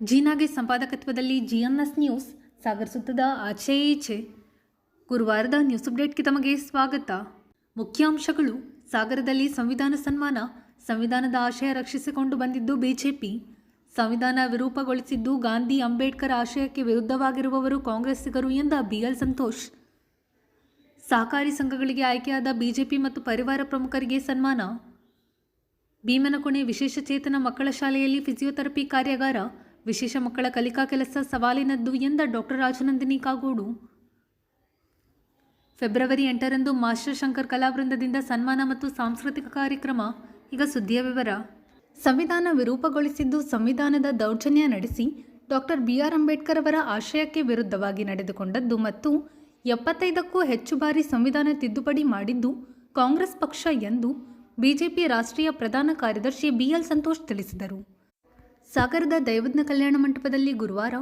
ಜೀನಾಗೆ ಸಂಪಾದಕತ್ವದಲ್ಲಿ ಜಿಎನ್ಎಸ್ news ಸಾಗರ ಸುತ್ತದ ಆಚೆ ಈಚೆ. ಗುರುವಾರದ news ಅಪ್ಡೇಟ್ಗೆ ತಮಗೆ ಸ್ವಾಗತ. ಮುಖ್ಯಾಂಶಗಳು: ಸಾಗರದಲ್ಲಿ ಸಂವಿಧಾನ ಸನ್ಮಾನ. ಸಂವಿಧಾನದ ಆಶಯ ರಕ್ಷಿಸಿಕೊಂಡು ಬಂದಿದ್ದು ಬಿಜೆಪಿ. ಸಂವಿಧಾನ ವಿರೂಪಗೊಳಿಸಿದ್ದು ಗಾಂಧಿ ಅಂಬೇಡ್ಕರ್ ಆಶಯಕ್ಕೆ ವಿರುದ್ಧವಾಗಿರುವವರು ಕಾಂಗ್ರೆಸ್ಸಿಗರು ಎಂದ ಬಿಎಲ್ ಸಂತೋಷ್. ಸಹಕಾರಿ ಸಂಘಗಳಿಗೆ ಆಯ್ಕೆಯಾದ ಬಿಜೆಪಿ ಮತ್ತು ಪರಿವಾರ ಪ್ರಮುಖರಿಗೆ ಸನ್ಮಾನ. ಭೀಮನಕೊಣೆ ವಿಶೇಷ ಚೇತನ ಮಕ್ಕಳ ಶಾಲೆಯಲ್ಲಿ ಫಿಸಿಯೋಥೆರಪಿ ಕಾರ್ಯಾಗಾರ. ವಿಶೇಷ ಮಕ್ಕಳ ಕಲಿಕಾ ಕೆಲಸ ಸವಾಲಿನದ್ದು ಎಂದ ಡಾಕ್ಟರ್ ರಾಜನಂದಿನಿ ಕಾಗೋಡು. ಫೆಬ್ರವರಿ 8ರಂದು ಮಾಸ್ಟರ್ ಶಂಕರ್ ಕಲಾವೃಂದದಿಂದ ಸನ್ಮಾನ ಮತ್ತು ಸಾಂಸ್ಕೃತಿಕ ಕಾರ್ಯಕ್ರಮ. ಈಗ ಸುದ್ದಿಯ ವಿವರ. ಸಂವಿಧಾನ ವಿರೂಪಗೊಳಿಸಿದ್ದು ಸಂವಿಧಾನದ ದೌರ್ಜನ್ಯ ನಡೆಸಿ ಡಾಕ್ಟರ್ ಬಿಆರ್ ಅಂಬೇಡ್ಕರ್ ಅವರ ಆಶಯಕ್ಕೆ ವಿರುದ್ಧವಾಗಿ ನಡೆದುಕೊಂಡದ್ದು ಮತ್ತು 75ಕ್ಕೂ ಹೆಚ್ಚು ಬಾರಿ ಸಂವಿಧಾನ ತಿದ್ದುಪಡಿ ಮಾಡಿದ್ದು ಕಾಂಗ್ರೆಸ್ ಪಕ್ಷ ಎಂದು ಬಿಜೆಪಿ ರಾಷ್ಟ್ರೀಯ ಪ್ರಧಾನ ಕಾರ್ಯದರ್ಶಿ ಬಿಎಲ್ ಸಂತೋಷ್ ತಿಳಿಸಿದರು. ಸಾಗರದ ದೈವಜ್ಞ ಕಲ್ಯಾಣ ಮಂಟಪದಲ್ಲಿ ಗುರುವಾರ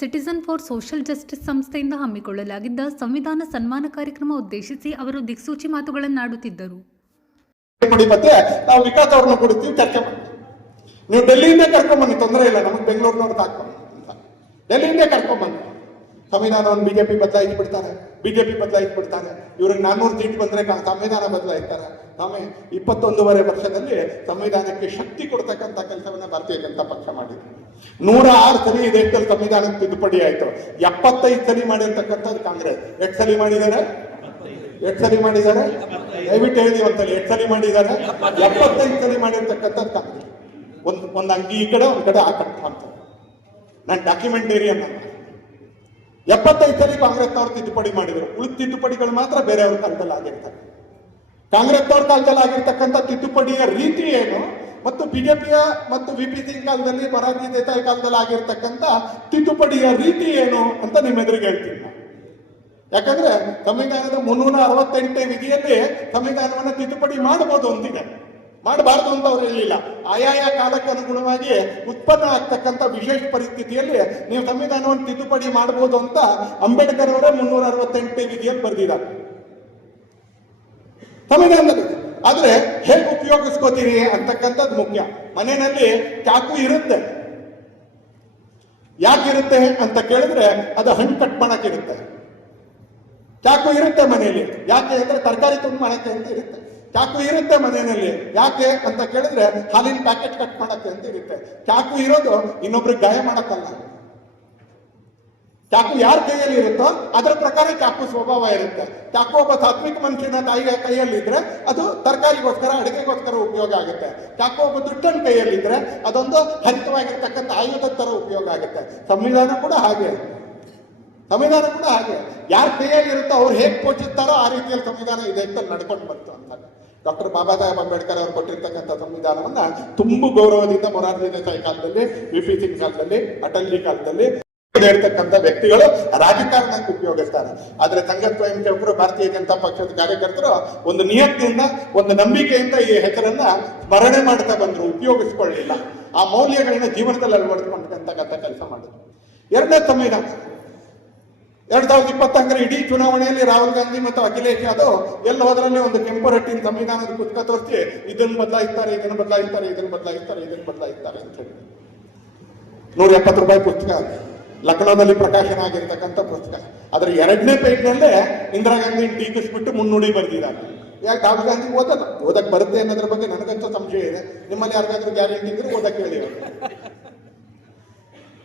ಸಿಟಿಜನ್ ಫಾರ್ ಸೋಷಿಯಲ್ ಜಸ್ಟಿಸ್ ಸಂಸ್ಥೆಯಿಂದ ಹಮ್ಮಿಕೊಳ್ಳಲಾಗಿದ್ದ ಸಂವಿಧಾನ ಸನ್ಮಾನ ಕಾರ್ಯಕ್ರಮ ಉದ್ದೇಶಿಸಿ ಅವರು ದಿಕ್ಸೂಚಿ ಮಾತುಗಳನ್ನಾಡುತ್ತಿದ್ದರು. ನಾವು ವಿಕಾಸ್ ಅವ್ರನ್ನ ಕೊಡ್ತೀವಿ, ಚರ್ಚೆ ಮಾಡ್ತೀವಿ. ನೀವು ಡೆಲ್ಲಿಯಿಂದ ಕರ್ಕೊಂಡ್ಬನ್ನಿ, ತೊಂದರೆ ಇಲ್ಲ, ನಮಗೆ ಬೆಂಗಳೂರಿನವ್ರದ್ದು ಹಾಕೊಂಡು ಡೆಲ್ಲಿಯಿಂದ ಕರ್ಕೊಂಡ್ಬನ್ನಿ. ಸಂವಿಧಾನವನ್ನು ಬಿಜೆಪಿ ಬದಲಾಯಿಸಿ ಬಿಡ್ತಾರೆ. ಇವ್ರಿಗೆ 400 ಸೀಟ್ ಬಂದ್ರೆ ಸಂವಿಧಾನ ಬದಲಾಯಿಸ್ತಾರೆ. ಆಮೇಲೆ 21 ವರ್ಷದಲ್ಲಿ ಸಂವಿಧಾನಕ್ಕೆ ಶಕ್ತಿ ಕೊಡ್ತಕ್ಕಂಥ ಕೆಲಸವನ್ನ ಭಾರತೀಯ ಜನತಾ ಪಕ್ಷ ಮಾಡಿದೆ. 106 ಸಲ ಈ ದೇಶದಲ್ಲಿ ಸಂವಿಧಾನಕ್ಕೆ ತಿದ್ದುಪಡಿ ಆಯ್ತು. 75 ಸಲ ಮಾಡಿರ್ತಕ್ಕಂಥದ್ದು ಕಾಂಗ್ರೆಸ್. ಎಷ್ಟು ಸಲ ಮಾಡಿದ್ದಾರೆ? ದಯವಿಟ್ಟು ಹೇಳಿ ಒಂದ್ಸಲ. ಎಷ್ಟು ಸಲ ಮಾಡಿದ್ದಾರೆ? 75 ಸಲ ಮಾಡಿರ್ತಕ್ಕಂಥದ್ದು ಕಾಂಗ್ರೆಸ್. ಒಂದು ಅಂಗಿ ಈ ಕಡೆ, ಒಂದ್ ಕಡೆ ಆ ಕಡೆ ಅಂತ ನಾನು ಡಾಕ್ಯುಮೆಂಟೇರಿಯನ್ ಅಂತ. 75 ಸಲ ಕಾಂಗ್ರೆಸ್ನವ್ರು ತಿದ್ದುಪಡಿ ಮಾಡಿದ್ರು. ಉಳಿದ ತಿದ್ದುಪಡಿಗಳು ಮಾತ್ರ ಬೇರೆಯವ್ರ ಕಾಲದಲ್ಲಿ ಆಗಿರ್ತಾರೆ. ಕಾಂಗ್ರೆಸ್ನವ್ರ ಕಾಲದಲ್ಲಿ ಆಗಿರ್ತಕ್ಕಂಥ ತಿದ್ದುಪಡಿಯ ರೀತಿ ಏನು ಮತ್ತು ಬಿಜೆಪಿಯ ಮತ್ತು ವಿಪಿ ಸಿಂಗ್ ಕಾಲದಲ್ಲಿ, ಮೊರಾರ್ಜಿ ದೇಸಾಯಿ ಕಾಲದಲ್ಲಿ ಆಗಿರ್ತಕ್ಕಂಥ ತಿದ್ದುಪಡಿಯ ರೀತಿ ಏನು ಅಂತ ನಿಮ್ಮ ಎದುರಿಗೆ ಹೇಳ್ತೀನಿ. ಯಾಕಂದ್ರೆ ಸಂವಿಧಾನದ 368ನೇ ವಿಧಿಯಲ್ಲಿ ಸಂವಿಧಾನವನ್ನು ತಿದ್ದುಪಡಿ ಮಾಡಬಹುದು ಅಂತಿದೆ, ಮಾಡಬಾರ್ದು ಅಂತ ಅವ್ರು ಹೇಳಿಲ್ಲ. ಆಯಾಯ ಕಾಲಕ್ಕೆ ಅನುಗುಣವಾಗಿ ಉತ್ಪನ್ನ ಆಗ್ತಕ್ಕಂಥ ವಿಶೇಷ ಪರಿಸ್ಥಿತಿಯಲ್ಲಿ ನೀವು ಸಂವಿಧಾನವನ್ನು ತಿದ್ದುಪಡಿ ಮಾಡಬಹುದು ಅಂತ ಅಂಬೇಡ್ಕರ್ ಅವರೇ 368ನೇ ವಿಧಿಯಲ್ಲಿ ಬರೆದಿದ್ದಾರೆ ಸಂವಿಧಾನದಲ್ಲಿ. ಆದ್ರೆ ಹೇಗೆ ಉಪಯೋಗಿಸ್ಕೋತೀರಿ ಅಂತಕ್ಕಂಥದ್ದು ಮುಖ್ಯ. ಮನೆಯಲ್ಲಿ ಚಾಕು ಇರುತ್ತೆ, ಯಾಕಿರುತ್ತೆ ಅಂತ ಕೇಳಿದ್ರೆ ಅದು ಹಣ್ಣು ಕಟ್ ಮಾಡಕ್ಕಿರುತ್ತೆ. ಚಾಕು ಇರುತ್ತೆ ಮನೆಯಲ್ಲಿ, ಯಾಕೆ ಅಂದ್ರೆ ತರಕಾರಿ ತುಂಬ ಮಾಡಕ್ಕೆ ಅಂತ ಇರುತ್ತೆ. ಚಾಕು ಇರುತ್ತೆ ಮನೆಯಲ್ಲಿ, ಯಾಕೆ ಅಂತ ಕೇಳಿದ್ರೆ ಹಾಲಿನ ಪ್ಯಾಕೆಟ್ ಕಟ್ ಮಾಡಕ್ಕೆ ಅಂತ ಇರುತ್ತೆ. ಚಾಕು ಇರೋದು ಇನ್ನೊಬ್ರಿಗೆ ಗಾಯ ಮಾಡಕ್ಕಲ್ಲ. ಚಾಕು ಯಾರ ಕೈಯಲ್ಲಿ ಇರುತ್ತೋ ಅದರ ಪ್ರಕಾರ ಚಾಕು ಸ್ವಭಾವ ಇರುತ್ತೆ. ಚಾಕು ಒಬ್ಬ ಸಾತ್ವಿಕ ಮನುಷ್ಯನ ಕೈಯಲ್ಲಿ ಇದ್ರೆ ಅದು ತರಕಾರಿಗೋಸ್ಕರ, ಅಡಿಗೆಗೋಸ್ಕರ ಉಪಯೋಗ ಆಗುತ್ತೆ. ಚಾಕು ಒಬ್ಬ ದುಷ್ಟನ ಕೈಯಲ್ಲಿದ್ರೆ ಅದೊಂದು ಹರಿತವಾಗಿರ್ತಕ್ಕಂಥ ಆಯುಧದ ತರ ಉಪಯೋಗ ಆಗುತ್ತೆ. ಸಂವಿಧಾನ ಕೂಡ ಹಾಗೆ. ಯಾರ ಕೈಯಲ್ಲಿ ಇರುತ್ತೋ ಅವ್ರು ಹೇಗೆ ಪೋಷಿಸ್ತಾರೋ ಆ ರೀತಿಯಲ್ಲಿ ಸಂವಿಧಾನ ಇದೆ ಅಂತ ನಡ್ಕೊಂಡು ಬಂತು ಅಂತ. ಡಾಕ್ಟರ್ ಬಾಬಾ ಸಾಹೇಬ್ ಅಂಬೇಡ್ಕರ್ ಅವರು ಕೊಟ್ಟಿರ್ತಕ್ಕಂಥ ಸಂವಿಧಾನವನ್ನ ತುಂಬು ಗೌರವದಿಂದ ಮೊರಾರ್ಜಿ ದೇಸಾಯಿ ಕಾಲದಲ್ಲಿ, ವಿಪಿ ಸಿಂಗ್ ಕಾಲದಲ್ಲಿ, ಅಟಲ್ಜಿ ಕಾಲದಲ್ಲಿ ಹೇಳ್ತಕ್ಕಂಥ ವ್ಯಕ್ತಿಗಳು ರಾಜಕಾರಣಕ್ಕೆ ಉಪಯೋಗಿಸ್ತಾರೆ. ಆದ್ರೆ ಸಂಘ ಸ್ವಯಂ ಸೇವಕರು, ಭಾರತೀಯ ಜನತಾ ಪಕ್ಷದ ಕಾರ್ಯಕರ್ತರು ಒಂದು ನಿಯತ್ತಿನಿಂದ, ಒಂದು ನಂಬಿಕೆಯಿಂದ ಈ ಹೆಸರನ್ನ ಸ್ಮರಣೆ ಮಾಡ್ತಾ ಬಂದ್ರು, ಉಪಯೋಗಿಸ್ಕೊಳ್ಳಿಲ್ಲ. ಆ ಮೌಲ್ಯಗಳನ್ನ ಜೀವನದಲ್ಲಿ ಅಳವಡಿಸ್ಕೊಂಡಂತಕ್ಕಂಥ ಕೆಲಸ ಮಾಡಿದ್ರು. ಎರಡನೇ ಸಂವಿಧಾನ 2020 ಇಡೀ ಚುನಾವಣೆಯಲ್ಲಿ ರಾಹುಲ್ ಗಾಂಧಿ ಮತ್ತು ಅಖಿಲೇಶ್ ಯಾದವ್ ಎಲ್ಲ ಹೋದ್ರಲ್ಲಿ ಒಂದು ಕೆಂಪು ರಟ್ಟಿನ ಸಂವಿಧಾನದ ಪುಸ್ತಕ ತೋರಿಸಿ ಇದನ್ನು ಬದಲಾಯಿಸ್ತಾರೆ ಅಂತ ಹೇಳಿ 170 ರೂಪಾಯಿ ಪುಸ್ತಕ, ಲಕ್ನೋದಲ್ಲಿ ಪ್ರಕಾಶನ ಆಗಿರ್ತಕ್ಕಂಥ ಪುಸ್ತಕ. ಅದರ 2ನೇ ಪೇಜ್ನಲ್ಲೇ ಇಂದಿರಾ ಗಾಂಧಿ ಟೀಕಿಸ್ಬಿಟ್ಟು ಮುನ್ನುಡಿ ಬರೆದಿದ್ದಾರೆ. ಯಾಕೆ ರಾಹುಲ್ ಗಾಂಧಿ ಓದಕ್ ಬರುತ್ತೆ ಅನ್ನೋದ್ರ ಬಗ್ಗೆ ನನಗಂತೂ ಸಂಶಯ ಇದೆ. ನಿಮ್ಮಲ್ಲಿ ಯಾರಿಗಾದ್ರೂ ಗ್ಯಾರಂಟಿ ಇದ್ರೆ ಓದಕ್ಕೆ ಹೇಳಿ.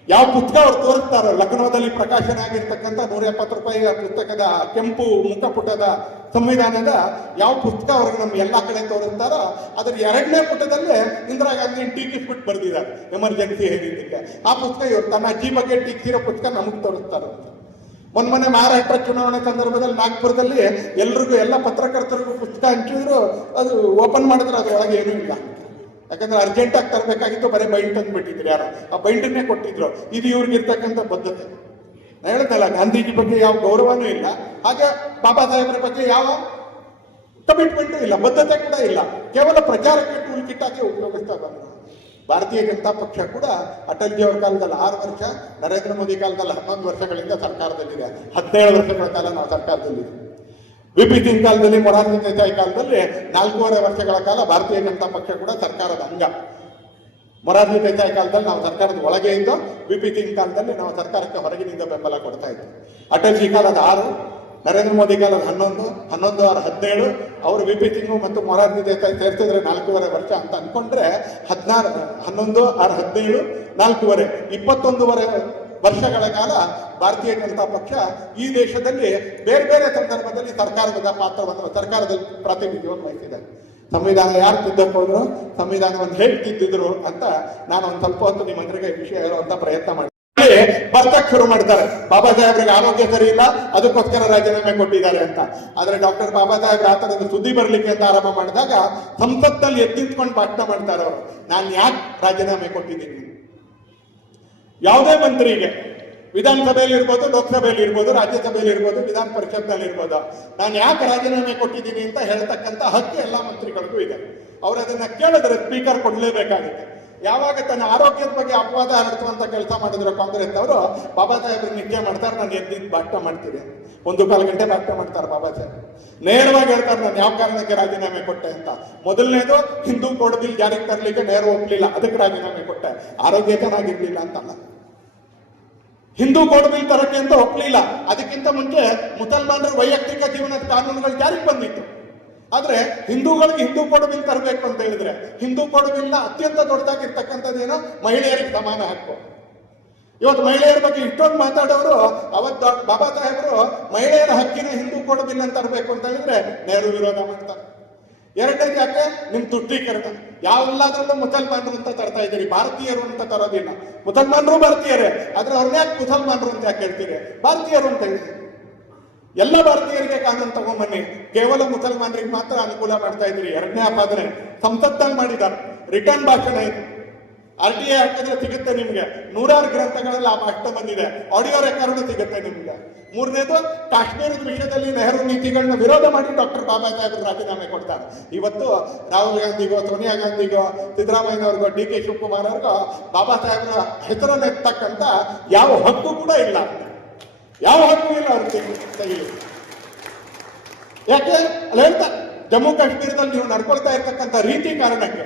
ಯಾವ ಪುಸ್ತಕ ಅವ್ರು ತೋರಿಸ್ತಾರೋ, ಲಕ್ನೋದಲ್ಲಿ ಪ್ರಕಾಶನ ಆಗಿರ್ತಕ್ಕಂಥ 170 ರೂಪಾಯಿ ಪುಸ್ತಕದ ಕೆಂಪು ಮುಖಪುಟದ ಸಂವಿಧಾನದ ಯಾವ ಪುಸ್ತಕ ಅವ್ರಿಗೆ ನಮ್ಮ ಎಲ್ಲಾ ಕಡೆ ತೋರಿಸ್ತಾರೋ ಅದ್ರ 2ನೇ ಪುಟದಲ್ಲೇ ಇಂದಿರಾ ಗಾಂಧಿ ಟೀಕಿಸ್ಬಿಟ್ಟು ಬರೆದಿದ್ದಾರೆ ಎಮರ್ಜೆನ್ಸಿ ಹೇಳಿದ್ದಕ್ಕೆ. ಆ ಪುಸ್ತಕ ಇವ್ರು ತನ್ನ ಅಜ್ಜಿ ಬಗ್ಗೆ ಟೀಕಿಸಿರೋ ಪುಸ್ತಕ ನಮಗೆ ತೋರಿಸ್ತಾರೆ. ಮೊನ್ನೆ ಮಹಾರಾಷ್ಟ್ರ ಚುನಾವಣೆ ಸಂದರ್ಭದಲ್ಲಿ ನಾಗ್ಪುರದಲ್ಲಿ ಎಲ್ರಿಗೂ, ಎಲ್ಲ ಪತ್ರಕರ್ತರಿಗೂ ಪುಸ್ತಕ ಹಂಚಿದ್ರು. ಅದು ಓಪನ್ ಮಾಡಿದ್ರೆ ಅದ್ರೊಳಗೆ ಏನೂ ಇಲ್ಲ. ಯಾಕಂದ್ರೆ ಅರ್ಜೆಂಟ್ ಆಗಿ ತರಬೇಕಾಗಿತ್ತು, ಬರೀ ಬೈಂಡ್ ತಂದ್ಬಿಟ್ಟಿದ್ರು. ಯಾರು ಆ ಬೈಂಡನ್ನೇ ಕೊಟ್ಟಿದ್ರು. ಇದು ಇವ್ರಿಗಿರ್ತಕ್ಕಂಥ ಬದ್ಧತೆ. ನಾನು ಹೇಳ್ತಲ್ಲ, ಗಾಂಧೀಜಿ ಬಗ್ಗೆ ಯಾವ ಗೌರವನೂ ಇಲ್ಲ, ಹಾಗೆ ಬಾಬಾ ಸಾಹೇಬ್ರ ಬಗ್ಗೆ ಯಾವ ಕಮಿಟ್ಮೆಂಟು ಇಲ್ಲ, ಬದ್ಧತೆ ಕೂಡ ಇಲ್ಲ. ಕೇವಲ ಪ್ರಚಾರಕ್ಕೆ ಟೂಲ್ ಕಿಟ್ ಆಗಿ ಉಪಯೋಗಿಸ್ತಾ ಬಂದ್ರು. ಭಾರತೀಯ ಜನತಾ ಪಕ್ಷ ಕೂಡ ಅಟಲ್ಜಿ ಅವರ ಕಾಲದಲ್ಲಿ 6 ವರ್ಷ, ನರೇಂದ್ರ ಮೋದಿ ಕಾಲದಲ್ಲಿ 11 ವರ್ಷಗಳಿಂದ ಸರ್ಕಾರದಲ್ಲಿದೆ. 17 ವರ್ಷಗಳ ಕಾಲ ನಾವು ಸರ್ಕಾರದಲ್ಲಿದೆ. ವಿ.ಪಿ. ಸಿಂಗ್ ಕಾಲದಲ್ಲಿ, ಮೊರಾರ್ಜಿ ದೇಸಾಯಿ ಕಾಲದಲ್ಲಿ 4.5 ವರ್ಷಗಳ ಕಾಲ ಭಾರತೀಯ ಜನತಾ ಪಕ್ಷ ಕೂಡ ಸರ್ಕಾರದ ಅಂಗ. ಮೊರಾರ್ಜಿ ದೇಸಾಯಿ ಕಾಲದಲ್ಲಿ ನಾವು ಸರ್ಕಾರದ ಒಳಗೆ ಇದ್ದು, ವಿ.ಪಿ. ಸಿಂಗ್ ಕಾಲದಲ್ಲಿ ನಾವು ಸರ್ಕಾರಕ್ಕೆ ಹೊರಗಿನಿಂದ ಬೆಂಬಲ ಕೊಡ್ತಾ ಇದ್ವಿ. ಅಟಲ್ಜಿ ಕಾಲದ 6, ನರೇಂದ್ರ ಮೋದಿ ಕಾಲದ 11, 11 6 17, ಅವರು ವಿ.ಪಿ. ಸಿಂಗ್ ಮತ್ತು ಮೊರಾರ್ಜಿ ದೇಸಾಯಿ ಸೇರ್ತಿದ್ರೆ 4.5 ವರ್ಷ ಅಂತ ಅನ್ಕೊಂಡ್ರೆ 16, 11 6 17 4.5 21 ವರ್ಷಗಳ ಕಾಲ ಭಾರತೀಯ ಜನತಾ ಪಕ್ಷ ಈ ದೇಶದಲ್ಲಿ ಬೇರೆ ಬೇರೆ ಸಂದರ್ಭದಲ್ಲಿ ಸರ್ಕಾರದ ಪಾತ್ರವನ್ನು, ಸರ್ಕಾರದಲ್ಲಿ ಪ್ರಾತಿನಿಧ್ಯವನ್ನು ವಹಿಸಿದೆ. ಸಂವಿಧಾನ ಯಾರು ತಿದ್ದಕ್ಕೆ ಹೋದ್ರು, ಸಂವಿಧಾನವನ್ನು ಹೇಗೆ ತಿದ್ದಿದ್ರು ಅಂತ ನಾನು ಒಂದು ಸ್ವಲ್ಪ ಹೊತ್ತು ನಿಮ್ಮೆಲ್ಲರಿಗೆ ವಿಷಯ ಹೇಳುವಂತ ಪ್ರಯತ್ನ ಮಾಡಿ ಬರ್ತಕ್ಕೆ ಶುರು ಮಾಡ್ತಾರೆ. ಬಾಬಾ ಸಾಹೇಬ್ರಿಗೆ ಆರೋಗ್ಯ ಸರಿ ಇಲ್ಲ, ಅದಕ್ಕೋಸ್ಕರ ರಾಜೀನಾಮೆ ಕೊಟ್ಟಿದ್ದಾರೆ ಅಂತ. ಆದ್ರೆ ಡಾಕ್ಟರ್ ಬಾಬಾ ಸಾಹೇಬ್ ಆ ತರದ ಸುದ್ದಿ ಬರ್ಲಿಕ್ಕೆ ಅಂತ ಆರಂಭ ಮಾಡಿದಾಗ ಸಂಸತ್ನಲ್ಲಿ ಎದ್ದಿತ್ಕೊಂಡು ಭಾಷಣ ಮಾಡ್ತಾರೆ ಅವರು. ನಾನು ಯಾಕೆ ರಾಜೀನಾಮೆ ಕೊಟ್ಟಿದ್ದೀನಿ? ಯಾವುದೇ ಮಂತ್ರಿಗೆ ವಿಧಾನಸಭೆಯಲ್ಲಿ ಇರ್ಬೋದು, ಲೋಕಸಭೆಯಲ್ಲಿ ಇರ್ಬೋದು, ರಾಜ್ಯಸಭೆಯಲ್ಲಿ ಇರ್ಬೋದು, ವಿಧಾನ ಪರಿಷತ್ನಲ್ಲಿ ಇರ್ಬೋದು, ನಾನು ಯಾಕೆ ರಾಜೀನಾಮೆ ಕೊಟ್ಟಿದ್ದೀನಿ ಅಂತ ಹೇಳ್ತಕ್ಕಂಥ ಹಕ್ಕು ಎಲ್ಲ ಮಂತ್ರಿಗಳಿಗೂ ಇದೆ. ಅವ್ರು ಅದನ್ನ ಕೇಳಿದ್ರೆ ಸ್ಪೀಕರ್ ಕೊಡ್ಲೇಬೇಕಾಗುತ್ತೆ. ಯಾವಾಗ ತನ್ನ ಆರೋಗ್ಯದ ಬಗ್ಗೆ ಅಪವಾದ ಹರಡುವಂತ ಕೆಲಸ ಮಾಡಿದ್ರು ಕಾಂಗ್ರೆಸ್ ಅವರು, ಬಾಬಾ ಸಾಹೇಬ್ರು ನಿತ್ಯ ಮಾಡ್ತಾರೆ, ನಾನು ಎದ್ದಿದ್ದು ಭಾಷಣ ಮಾಡ್ತೀನಿ. 1.25 ಗಂಟೆ ಭಾಷಣ ಮಾಡ್ತಾರೆ ಬಾಬಾ ಸಾಹೇಬ್. ನೇರವಾಗಿ ಹೇಳ್ತಾರೆ ನಾನು ಯಾವ ಕಾರಣಕ್ಕೆ ರಾಜೀನಾಮೆ ಕೊಟ್ಟೆ ಅಂತ. ಮೊದಲನೇದು, ಹಿಂದೂ ಕೋಡ್ ಬಿಲ್ ಜಾರಿಗೆ ತರಲಿಕ್ಕೆ ನೆಹರು ಒಪ್ಪಲಿಲ್ಲ, ಅದಕ್ಕೆ ರಾಜೀನಾಮೆ ಕೊಟ್ಟೆ. ಆರೋಗ್ಯ ಚೆನ್ನಾಗಿರ್ಲಿಲ್ಲ ಅಂತಲ್ಲ, ಹಿಂದೂ ಕೋಡ್ ಬಿಲ್ ತರಕ್ಕೆ ಅಂತ ಒಪ್ಪಲಿಲ್ಲ. ಅದಕ್ಕಿಂತ ಮುಂಚೆ ಮುಸಲ್ಮಾನರ ವೈಯಕ್ತಿಕ ಜೀವನದ ಕಾನೂನುಗಳು ಜಾರಿಗೆ ಬಂದಿತ್ತು. ಆದ್ರೆ ಹಿಂದೂಗಳಿಗೆ ಹಿಂದೂ ಕೋಡ್ ಬಿಲ್ ತರಬೇಕು ಅಂತ ಹೇಳಿದ್ರೆ, ಹಿಂದೂ ಕೋಡ್ ಬಿಲ್ ನ ಅತ್ಯಂತ ದೊಡ್ಡದಾಗಿರ್ತಕ್ಕಂಥದ್ದೇನೋ ಮಹಿಳೆಯರಿಗೆ ಸಮಾನ ಹಕ್ಕು. ಇವತ್ತು ಮಹಿಳೆಯರ ಬಗ್ಗೆ ಇಷ್ಟೊಂದು ಮಾತಾಡೋರು, ಅವತ್ತು ಬಾಬಾ ಸಾಹೇಬರು ಮಹಿಳೆಯರ ಹಕ್ಕಿನ ಹಿಂದೂ ಕೋಡ್ ಬಿಲ್ ಅಂತ ತರಬೇಕು ಅಂತ ಹೇಳಿದ್ರೆ ನೆಹರು ವಿರೋಧ ಮಾಡ್ತಾರೆ. ಎರಡನೇದು ಯಾಕೆ? ನಿಮ್ ತುಷ್ಟೀಕರಣ. ಯಾವೆಲ್ಲದ್ರಲ್ಲೂ ಮುಸಲ್ಮಾನರು ಅಂತ ತರ್ತಾ ಇದ್ದೀರಿ, ಭಾರತೀಯರು ಅಂತ ತರೋದಿಲ್ಲ. ಮುಸಲ್ಮಾನರು ಭಾರತೀಯರೇ, ಆದ್ರೆ ಅವ್ರನ್ನ ಯಾಕೆ ಮುಸಲ್ಮಾನರು ಅಂತ ಯಾಕೆ ಹೇಳ್ತೀರಿ? ಭಾರತೀಯರು ಅಂತ ಹೇಳಿ ಎಲ್ಲ ಭಾರತೀಯರಿಗೆ ಕಾನೂನು ತಗೊಂಬನ್ನಿ, ಕೇವಲ ಮುಸಲ್ಮಾನರಿಗೆ ಮಾತ್ರ ಅನುಕೂಲ ಮಾಡ್ತಾ ಇದ್ರಿ. ಎರಡನೇ ಆಪಾದನೆ ಸಂಸತ್ನಲ್ಲಿ ಮಾಡಿದ್ದಾರೆ. ರಿಟರ್ನ್ ಭಾಷಣ ಇದು, RTI ಹಾಕಿದ್ರೆ ಸಿಗುತ್ತೆ ನಿಮ್ಗೆ. 100 ಗ್ರಂಥಗಳಲ್ಲಿ ಆ ಭಾಷಣ ಬಂದಿದೆ, ಆಡಿಯೋ ರೆಕಾರ್ಡ್ ಸಿಗುತ್ತೆ ನಿಮ್ಗೆ. ಮೂರನೇದು, ಕಾಶ್ಮೀರದ ವಿಷಯದಲ್ಲಿ ನೆಹರು ನೀತಿಗಳನ್ನ ವಿರೋಧ ಮಾಡಿ ಡಾಕ್ಟರ್ ಬಾಬಾ ಸಾಹೇಬ್ ರಾಜೀನಾಮೆ ಕೊಡ್ತಾರೆ. ಇವತ್ತು ರಾಹುಲ್ ಗಾಂಧಿಗೋ, ಸೋನಿಯಾ ಗಾಂಧಿಗೋ, ಸಿದ್ದರಾಮಯ್ಯನವ್ರಿಗೋ, DK ಶಿವಕುಮಾರ್ ಅವ್ರಿಗೋ ಬಾಬಾ ಸಾಹೇಬ್ರ ಹೆಸರನ್ನು ಎತ್ತಕ್ಕಂತ ಯಾವ ಹಕ್ಕು ಕೂಡ ಇಲ್ಲ, ಯಾವ ಹಕ್ಕು ಇಲ್ಲ ಅವ್ರಿಗೆ ತೆಗಿಲಿ. ಯಾಕೆ ಅಲ್ಲಿ ಹೇಳ್ತಾ, ಜಮ್ಮು ಕಾಶ್ಮೀರದಲ್ಲಿ ನೀವು ನಡ್ಕೊಳ್ತಾ ಇರ್ತಕ್ಕಂಥ ರೀತಿ ಕಾರಣಕ್ಕೆ.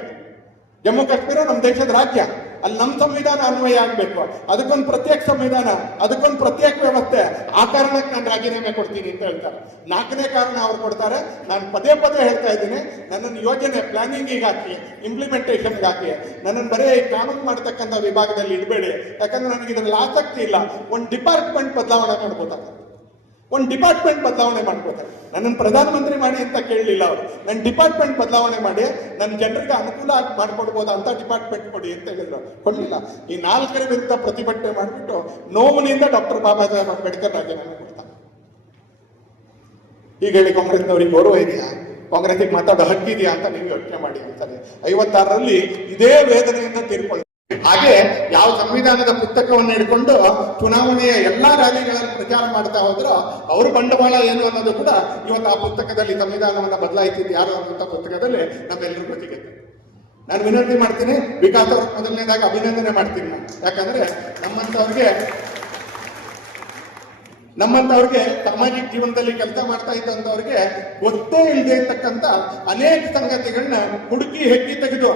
ಜಮ್ಮು ಕಾಶ್ಮೀರ ನಮ್ಮ ದೇಶದ ರಾಜ್ಯ, ಅಲ್ಲಿ ನಮ್ಮ ಸಂವಿಧಾನ ಅನ್ವಯ ಆಗ್ಬೇಕು, ಅದಕ್ಕೊಂದು ಪ್ರತ್ಯೇಕ ಸಂವಿಧಾನ, ಅದಕ್ಕೊಂದು ಪ್ರತ್ಯೇಕ ವ್ಯವಸ್ಥೆ. ಆ ಕಾರಣಕ್ಕೆ ನಾನು ರಾಜೀನಾಮೆ ಕೊಡ್ತೀನಿ ಅಂತ ಹೇಳ್ತಾರೆ. 4ನೇ ಕಾರಣ ಅವ್ರು ಕೊಡ್ತಾರೆ. ನಾನು ಪದೇ ಪದೇ ಹೇಳ್ತಾ ಇದ್ದೀನಿ, ನನ್ನನ್ನು ಯೋಜನೆ ಪ್ಲಾನಿಂಗಿಗೆ ಹಾಕಿ, ಇಂಪ್ಲಿಮೆಂಟೇಷನ್ಗೆ ಹಾಕಿ, ನನ್ನನ್ನು ಬರೀ ಕಾನೂನು ಮಾಡ್ತಕ್ಕಂಥ ವಿಭಾಗದಲ್ಲಿ ಇಡಬೇಡಿ. ಯಾಕಂದ್ರೆ ನನಗೆ ಇದರಲ್ಲಿ ಆಸಕ್ತಿ ಇಲ್ಲ. ಒಂದು ಡಿಪಾರ್ಟ್ಮೆಂಟ್ ಬದಲಾವಣೆ ಮಾಡ್ಬೋದಾಗ, ಒಂದು ಡಿಪಾರ್ಟ್ಮೆಂಟ್ ಬದಲಾವಣೆ ಮಾಡ್ಕೋತಾರೆ. ನನ್ನನ್ನು ಪ್ರಧಾನಮಂತ್ರಿ ಮಾಡಿ ಅಂತ ಕೇಳಲಿಲ್ಲ ಅವರು. ನನ್ನ ಡಿಪಾರ್ಟ್ಮೆಂಟ್ ಬದಲಾವಣೆ ಮಾಡಿ ನನ್ನ ಜನರಿಗೆ ಅನುಕೂಲ ಮಾಡಿಕೊಡ್ಬೋದಾ ಅಂತ ಡಿಪಾರ್ಟ್ಮೆಂಟ್ ಕೊಡಿ ಅಂತ ಹೇಳಿದ್ರು. ಕೊಡಲಿಲ್ಲ. ಈ 4ರ ವಿರುದ್ಧ ಪ್ರತಿಭಟನೆ ಮಾಡಿಬಿಟ್ಟು ನೋವಿನಿಂದ ಡಾಕ್ಟರ್ ಬಾಬಾ ಸಾಹೇಬ್ ಅಂಬೇಡ್ಕರ್ ರಾಜೀನಾಮೆ ಕೊಡ್ತಾರೆ. ಈಗ ಹೇಳಿ, ಕಾಂಗ್ರೆಸ್ನವ್ರಿಗೆ ಗೌರವ ಇದೆಯಾ? ಕಾಂಗ್ರೆಸ್ಗೆ ಮಾತಾಡೋ ಹಕ್ಕಿದೆಯಾ ಅಂತ ನೀವು ಯೋಚನೆ ಮಾಡಿ ಅಂತಾರೆ. 56ರಲ್ಲಿ ಇದೇ ವೇದನೆಯಿಂದ ತೀರ್ಕೊಳ್ಳಿ. ಹಾಗೆ ಯಾವ ಸಂವಿಧಾನದ ಪುಸ್ತಕವನ್ನು ಹಿಡ್ಕೊಂಡು ಚುನಾವಣೆಯ ಎಲ್ಲಾ ರ್ಯಾಲಿಗಳಲ್ಲಿ ಪ್ರಚಾರ ಮಾಡ್ತಾ ಹೋದ್ರೋ ಅವ್ರ ಬಂಡವಾಳ ಏನು ಅನ್ನೋದು ಕೂಡ ಇವತ್ತು ಆ ಪುಸ್ತಕದಲ್ಲಿ, ಸಂವಿಧಾನವನ್ನ ಬದಲಾಯಿಸಿದ್ದು ಯಾರು ಅನ್ನುವಂಥ ಪುಸ್ತಕದಲ್ಲಿ ನಮ್ಮೆಲ್ಲರಿಗೂ ಸಿಗುತ್ತೆ. ನಾನು ವಿನಂತಿ ಮಾಡ್ತೀನಿ, ವಿಕಾಸ್ ಅವ್ರ ಮೊದಲನೇದಾಗಿ ಅಭಿನಂದನೆ ಮಾಡ್ತೀನಿ ನಾನು. ಯಾಕಂದ್ರೆ ನಮ್ಮಂತವ್ರಿಗೆ ಸಾಮಾಜಿಕ ಜೀವನದಲ್ಲಿ ಕೆಲಸ ಮಾಡ್ತಾ ಇದ್ದಂಥವ್ರಿಗೆ ಗೊತ್ತೇ ಇಲ್ಲದೆ ಇರ್ತಕ್ಕಂಥ ಅನೇಕ ಸಂಗತಿಗಳನ್ನ ಹುಡುಕಿ ಹೆಕ್ಕಿ ತೆಗೆದು